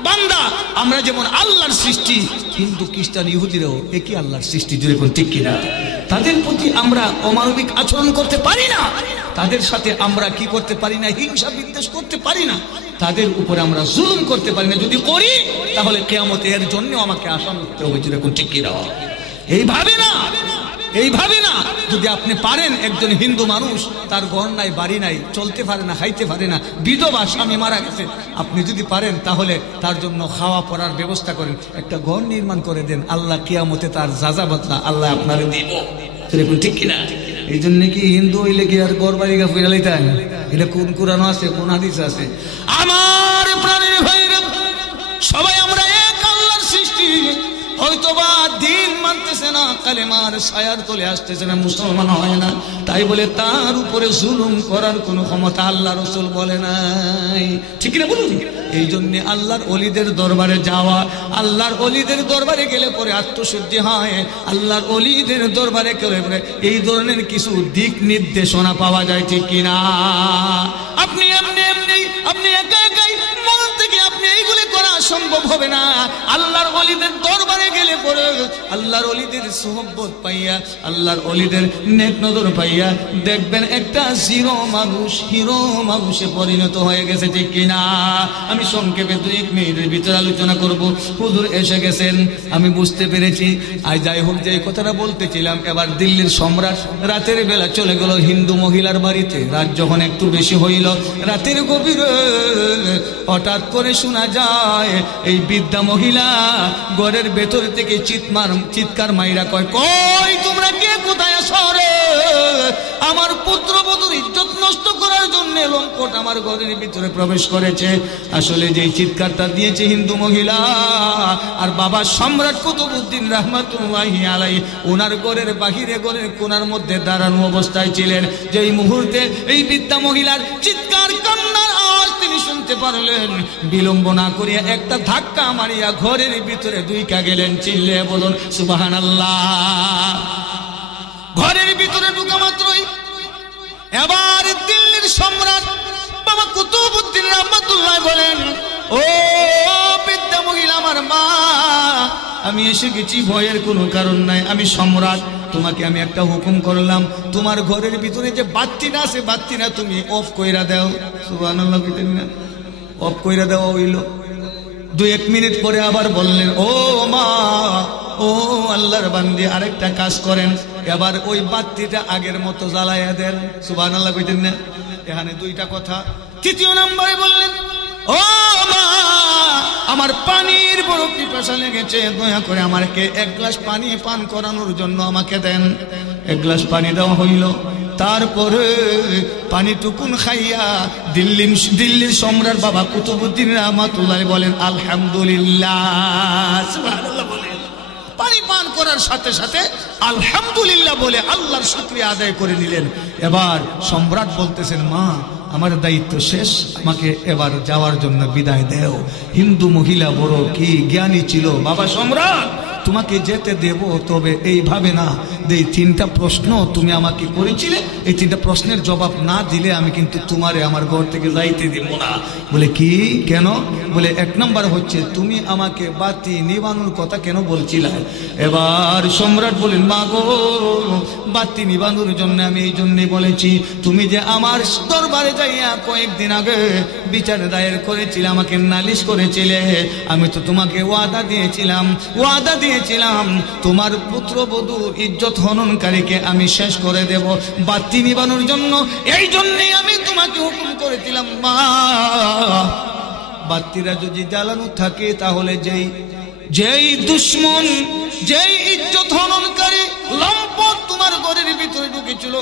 বান্দা, আমরা যেমন আল্লাহর সৃষ্টি, হিন্দু খ্রিস্টান ইহুদিরাও একই আল্লাহর সৃষ্টি, যেরকম ঠিক কিনা? তাদের প্রতি আমরা অমানবিক আচরণ করতে পারি না, তাদের সাথে আমরা কি করতে পারি না? হিংসা বিদ্বেষ করতে পারি না, তাদের উপরে আমরা জুলুম করতে পারি না। যদি করি তাহলে কিয়ামতে এর জন্য আমাকে আসামি হতে হবে, যেরকম ঠিক কিনা? এইভাবে না, এইভাবে না। যদি আপনি পারেন, একজন হিন্দু মানুষ, তার ঘর নাই, বাড়ি নাই, চলতে পারে না, খাইতে পারে না, বিধবা, স্বামী মারা গেছে, আপনি যদি পারেন তাহলে তার জন্য খাওয়া পড়ার ব্যবস্থা করেন, একটা ঘর নির্মাণ করে দেন। আল্লাহ কিয়ামতে তার যাজা বদলা আল্লাহ আপনারে দিব। ঠিক কিনা? এই জন্য কি হিন্দু হইলে কি আর ঘর বাড়ি ফিরে লাইতে হয় না? এটা কোন কোরআন আছে, কোন হাদিস আছে? আমার প্রাণের ভাইরা, সবাই আমরা এক আল্লাহর সৃষ্টি, হয়তোবা দিন মানতেছে না, কালেমার ছায়ার তলে আসতেছে না, মুসলমান হয় না, তাই বলে তার উপরে জুলুম করার কোনো ক্ষমতা আল্লাহ রাসূল বলে নাই। ঠিক না বলুন? এই জন্য আল্লাহর ওলিদের দরবারে যাওয়া, আল্লাহর ওলিদের দরবারে গেলে পরে আত্মশুদ্ধি হয়, আল্লাহর ওলিদের দরবারে গেলে পরে এই ধরনের কিছু দিক নির্দেশনা পাওয়া যায়। ঠিক কিনা? আপনি এমনি এমনি, আপনি একা একাই মন থেকে আপনি এইগুলি করা সম্ভব হবে না। আল্লাহর ওলিদের দরবারে গেলে পরে আল্লাহর ওলিদের সুহবত পাইয়া, আল্লাহর ওলিদের নেক নজর পাইয়া দেখবেন একটা জিরো মানুষ হিরো মানুষে পরিণত হয়ে গেছে। ঠিক কিনা? আমি সংক্ষেপে 2 মিনিটের ভিতরে আলোচনা করব। হুজুর এসে গেছেন, আমি বুঝতে পেরেছি। আর যাই হোক, যে কথাটা বলতেছিলাম, এবার দিল্লির সম্রাট রাতের বেলা চলে গেল হিন্দু মহিলার বাড়িতে। রাত যখন একটু বেশি হইল, রাতের গভীরে হঠাৎ করে শোনা যায় এই বৃদ্ধা মহিলা ঘরের ভেতর থেকে চিৎকার মাইরা কয়, কই তোমরা কে, কোথায় আছো রে? আমার পুত্রবধূর ইজ্জত নষ্ট করার জন্য লম্পট আমার ঘরের ভিতরে প্রবেশ করেছে। আসলে যে চিৎকারটা দিয়েছে হিন্দু মহিলা, আর বাবা সম্রাট কুতুবউদ্দিন রাহমাতুল্লাহি আলাইহি ওনার ঘরের বাহিরে, ঘরের কোণার মধ্যে দাঁড়ানো অবস্থায় ছিলেন। যেই মুহূর্তে এই বৃদ্ধা মহিলার চিৎকার কান্নার আওয়াজ তিনি শুনতে পারলেন, বিলম্ব না করিয়া একটা ধাক্কা মারিয়া ঘরের ভিতরে দুইকা গেলেন। চিল্লে বলুন সুবহানাল্লাহ। ঘরের ভিতরে ঢুকা মাত্রই এবার দিল্লির সম্রাট বাবা কুতুবউদ্দিন রাহমাতুল্লাহি বলেন, ও বৃদ্ধা মহিলা, আমার মা, আমি এসে গেছি, ভয়ের কোনো কারণ নাই, আমি সম্রাট, তোমাকে আমি একটা হুকুম করলাম, তোমার ঘরের ভিতরে যে বাতিটা আছে, বাতিটা তুমি অফ কইরা দাও। সুবহানাল্লাহ, অফ কইরা দেওয়া হইল। 2-1 মিনিট পরে আবার বললেন, ও মা, ও আল্লাহর বান্দি, আরেকটা কাজ করেন, এবার ওই বাতিটা আগের মতো জ্বালাইয়া দেন। সুবহানাল্লাহ কইতেন না? এখানে 2টা কথা। 3য় নম্বরে বললেন, ও মা, আমার পানির বড় পিপাসা লেগেছে, দয়া করে আমাকে 1 গ্লাস পানি পান করানোর জন্য আমাকে দেন। 1 গ্লাস পানি দেওয়া হইল। তারপরে পানিটুকুন খাইয়া দিল্লির সম্রাট বাবা কুতুবউদ্দিন রাহমাতুল্লাহি বলেন, আলহামদুলিল্লাহ। সুবহানাল্লাহ বলেন। পানি পান করার সাথে সাথে আলহামদুলিল্লাহ বলে আল্লাহর শুকরিয়া আদায় করে নিলেন। এবার সম্রাট বলতেছেন, মা, আমার দায়িত্ব শেষ, আমাকে এবার যাওয়ার জন্য বিদায় দেও। হিন্দু মহিলা বড় কি জ্ঞানী ছিল, বাবা সম্রাট, তোমাকে যেতে দেব, তবে এইভাবে না যে 3টা প্রশ্ন তুমি আমাকে করেছিলে, এই 3টা প্রশ্নের জবাব না দিলে আমি কিন্তু তোমারে আমার ঘর থেকে যাইতে দেব না। বলে কি, কেন? বলে 1 নম্বর হচ্ছে, তুমি আমাকে বাতি নিবানোর কথা কেন বলছিলে? এবার সম্রাট বলেন, মা গো, বাতি নিবানোর জন্য আমি এই জন্যই বলেছি, তুমি যে আমার দরবারে যাইয়া কয়েকদিন আগে বিচার দায়ের করেছিলে, আমাকে নালিশ করেছিলে, আমি তো তোমাকে ওয়াদা দিয়েছিলাম তোমার পুত্রবধূ ইজ্জত হননকারীকে আমি শেষ করে দেব বাতি নিবানোর জন্য। এই জন্যই আমি তোমাকে হুকুম করেছিলাম, মা, বাতিরা যদি জ্বালানো থাকে তাহলে যেই দুশ্মন, যেই ইজ্জত হননকারী লম্পট তোমার ঘরের ভিতরে ঢুকেছিল,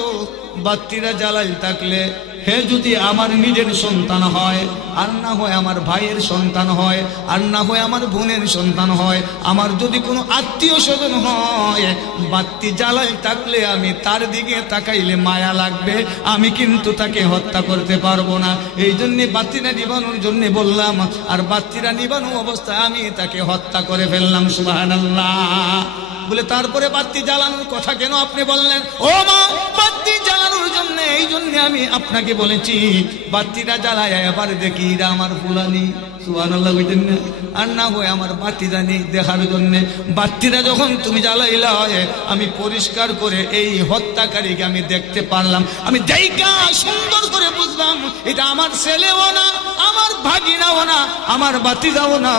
বাতিরা জ্বালাই থাকলে হে যদি আমার নিজের সন্তান হয়, আর না হয় আমার ভাইয়ের সন্তান হয়, আর না হয় আমার বোনের সন্তান হয়, আমার যদি কোনো আত্মীয় স্বজন হয়, বাতি জ্বালাই থাকলে আমি তার দিকে তাকাইলে মায়া লাগবে, আমি কিন্তু তাকে হত্যা করতে পারবো না। এই জন্যে বাতিরা নিবানোর জন্য বললাম, আর বাতিরা নিবানো অবস্থায় আমি তাকে হত্যা করে ফেললাম। সুবহানাল্লাহ। বলে তারপরে বাতি জ্বালানোর কথা কেন আপনি বললেন? ও মা, বাতি জ্বালানোর জন্য, এই জন্য আমি আপনাকে বলেছি, বাতিটা জ্বালায় এবার দেখি এরা আমার ফুলানি। সুবহানাল্লাহ কইতেন না? আর না হয় আমার বাতি জানি দেখার জন্য। বাতিটা যখন তুমি জ্বালাইলা, আমি পরিষ্কার করে এই হত্যাকারীকে আমি দেখতে পারলাম, আমি দেখা সুন্দর করে বুঝলাম এটা আমার ছেলেও না, আমার ভাগিনাও না, আমার বাতিজাও না,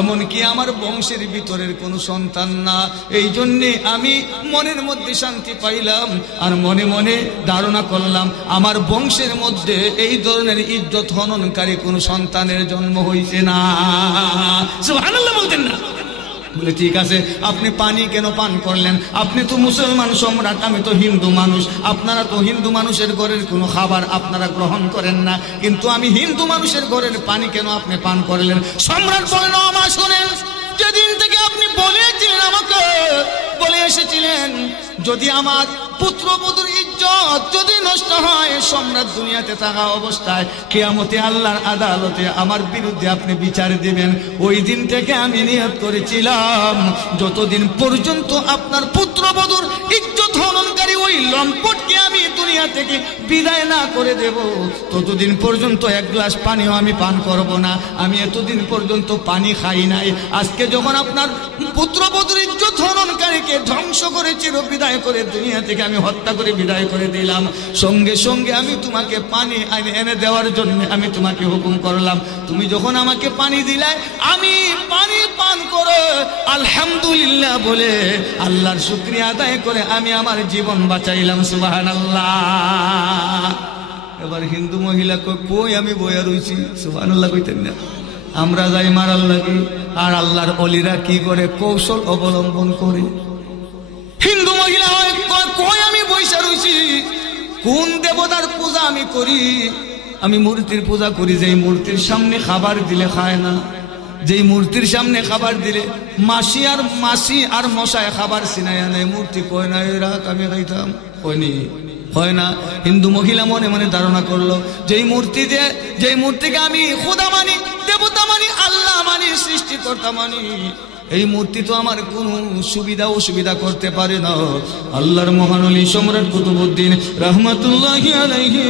এমনকি আমার বংশের ভিতরের কোনো সন্তান না। এই জন্যে আমি মনের মধ্যে শান্তি পাইলাম আর মনে মনে ধারণা করলাম আমার বংশের মধ্যে এই ধরনের ইজ্জত হননকারী কোন সন্তানের জন্ম হইছে না। সুবহানাল্লাহ বলতেন না? বলে ঠিক আছে, আপনি পানি কেন পান করলেন? আপনি তো মুসলমান সম্রাট, আমি তো হিন্দু মানুষ। আপনারা তো হিন্দু মানুষের ঘরের কোনো খাবার আপনারা গ্রহণ করেন না, কিন্তু আমি হিন্দু মানুষের ঘরের পানি কেন আপনি পান করলেন? সম্রাট বলেন, আমার শোনেন, যেদিন থেকে আপনি বলেছিলেন, আমাকে বলে এসেছিলেন, যদি আমার পুত্রবধূর ইজ্জত যদি নষ্ট হয়, সম্রাট দুনিয়াতে থাকা অবস্থায় কিয়ামতে আল্লাহর আদালতে আমার বিরুদ্ধে আপনি বিচার দিবেন। ওই দিন থেকে আমি নিয়ত করেছিলাম, যতদিন পর্যন্ত আপনার পুত্রবধূর ইজ্জত হননকারী ওই লম্পটকে আমি দুনিয়া থেকে বিদায় না করে দেব, ততদিন পর্যন্ত এক গ্লাস পানিও আমি পান করব না। আমি এতদিন পর্যন্ত পানি খাই নাই। আজকে যখন আপনার পুত্রবধূর ইজ্জত হননকারীকে ধ্বংস করে চির বিদায় করে দুনিয়া থেকে আমি হত্যা করে বিদায় করে দিলাম, সঙ্গে সঙ্গে আমি তোমাকে পানি এনে দেওয়ার জন্য আমি তোমাকে হুকুম করলাম। তুমি যখন আমাকে পানি দিলে, আমি পানি পান করে আলহামদুলিল্লাহ বলে আল্লাহর শুকরিয়া আদায় করে আমি আমার জীবন বাঁচাইলাম। সুবহানাল্লাহ। এবার হিন্দু মহিলা কই আমি বইয়া রইছি, সুবহানাল্লাহ কইতেন না? আমরা যাই মারার লাগি, আর আল্লাহর ওলিরা কি করে? কৌশল অবলম্বন করে। হিন্দু মহিলা হয় কই আমি বইসা রইছি, কোন দেবতার পূজা আমি করি? আমি মূর্তির পূজা করি, যেই মূর্তির সামনে খাবার দিলে খায় না, যেই মূর্তির সামনে খাবার দিলে মাসি আর মশায় খাবার সিনায় আনে, মূর্তি কয় না রাখ আমি খাইতাম, কইনি, হয় না। হিন্দু মহিলা মনে মনে ধারণা করলো, যেই মূর্তিকে আমি খোদা মানি, দেবতা মানি, আল্লাহ মানি, সৃষ্টিকর্তা মানি, এই মূর্তি তো আমার কোনো সুবিধা অসুবিধা করতে পারে না। আল্লাহর মহান ওলি সম্রাট কুতুবউদ্দিন রাহমাতুল্লাহি আলাইহি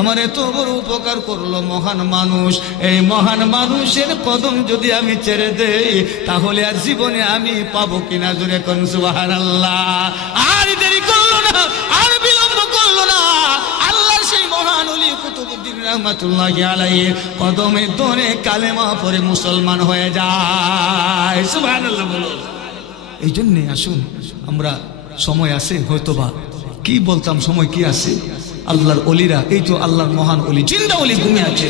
আমার এত বড় উপকার করলো মহান মানুষ। এই মহান মানুষের কদম যদি আমি ছেড়ে দেই, তাহলে আর জীবনে আমি পাবো কিনা? জোরে কোন সুবহানাল্লাহ। আর দেরি করলো না, আর বিলম্ব করলো না, আল্লাহর সেই মহান ওলি কুতুবউদ্দিন রাহমাতুল্লাহি আলাইহি কদমে ধরে কালেমা পড়ে মুসলমান হয়ে যায়। সুবহানাল্লাহ বলো। এই জন্য আসুন, আমরা সময় আছে হয়তোবা, কি বলতাম, সময় কি আছে? আল্লাহর ওলিরা, এই তো আল্লাহর মহান ওলি, জিন্দা ওলি ঘুমিয়ে আছে,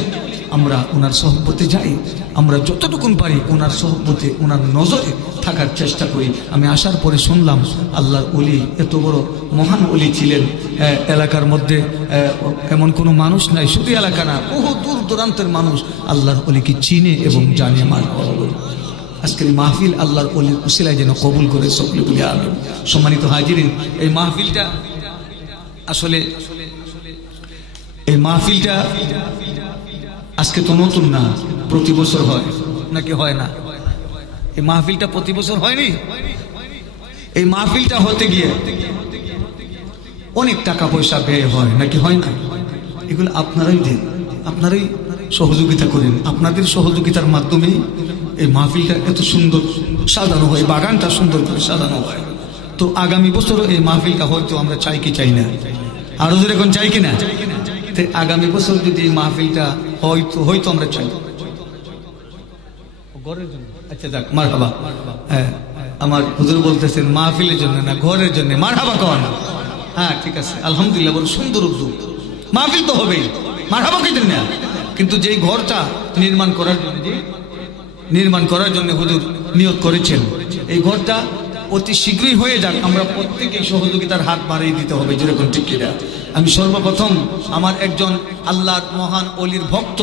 আমরা ওনার সহবতে যাই, আমরা যতটুকুন পারি ওনার সহবতে, ওনার নজরে থাকার চেষ্টা করি। আমি আসার পরে শুনলাম আল্লাহর ওলি এত বড় মহান ওলি ছিলেন, এলাকার মধ্যে এমন কোনো মানুষ নাই, শুধু এলাকা না, বহু দূর দূরান্তের মানুষ আল্লাহর ওলিকে চিনে এবং জানে। মান আজকের মাহফিল আল্লাহর ওলির উসিলায় যেন কবুল করে সকলে বলি আমিন। সম্মানিত হাজিরিন, এই মাহফিলটা আসলে, এই মাহফিলটা আজকে তো নতুন না, প্রতি বছর হয় নাকি হয় না? এই মাহফিলটা প্রতি বছর হয়নি। এই মাহফিলটা হতে গিয়ে অনেক টাকা পয়সা ব্যয় হয় নাকি হয় না? এগুলো আপনারাই দেন, আপনারাই সহযোগিতা করেন, আপনাদের সহযোগিতার মাধ্যমে এই মাহফিলটা এত সুন্দর সাজানো হয়, বাগানটা সুন্দর করে সাজানো হয়। তো আগামী বছরও এই মাহফিলটা হয়তো আমরা চাই কি চাই না? আরো জোরে এখন চাই কিনা? আগামী বছর যদি এই মাহফিলটা হয়তো আমরা চাই। আচ্ছা যাক, মারহাবা। হ্যাঁ, আমার হুজুর বলতেছেন মাহফিলের জন্য না, ঘরের জন্য। মারহাবা কন? হ্যাঁ ঠিক আছে, আলহামদুলিল্লাহ, বড় সুন্দর উদ্যোগ। মাহফিল তো হবেই, মারহাবা কেটেন না, কিন্তু যেই ঘরটা নির্মাণ করার জন্য হুজুর নিয়ত করেছেন, এই ঘরটা অতি শীঘ্রই হয়ে যাক। আমরা প্রত্যেকেই সহযোগিতার হাত বাড়িয়ে দিতে হবে, যেরকম ঠিক কিনা। আমি সর্বপ্রথম আমার একজন আল্লাহর মহান ওলির ভক্ত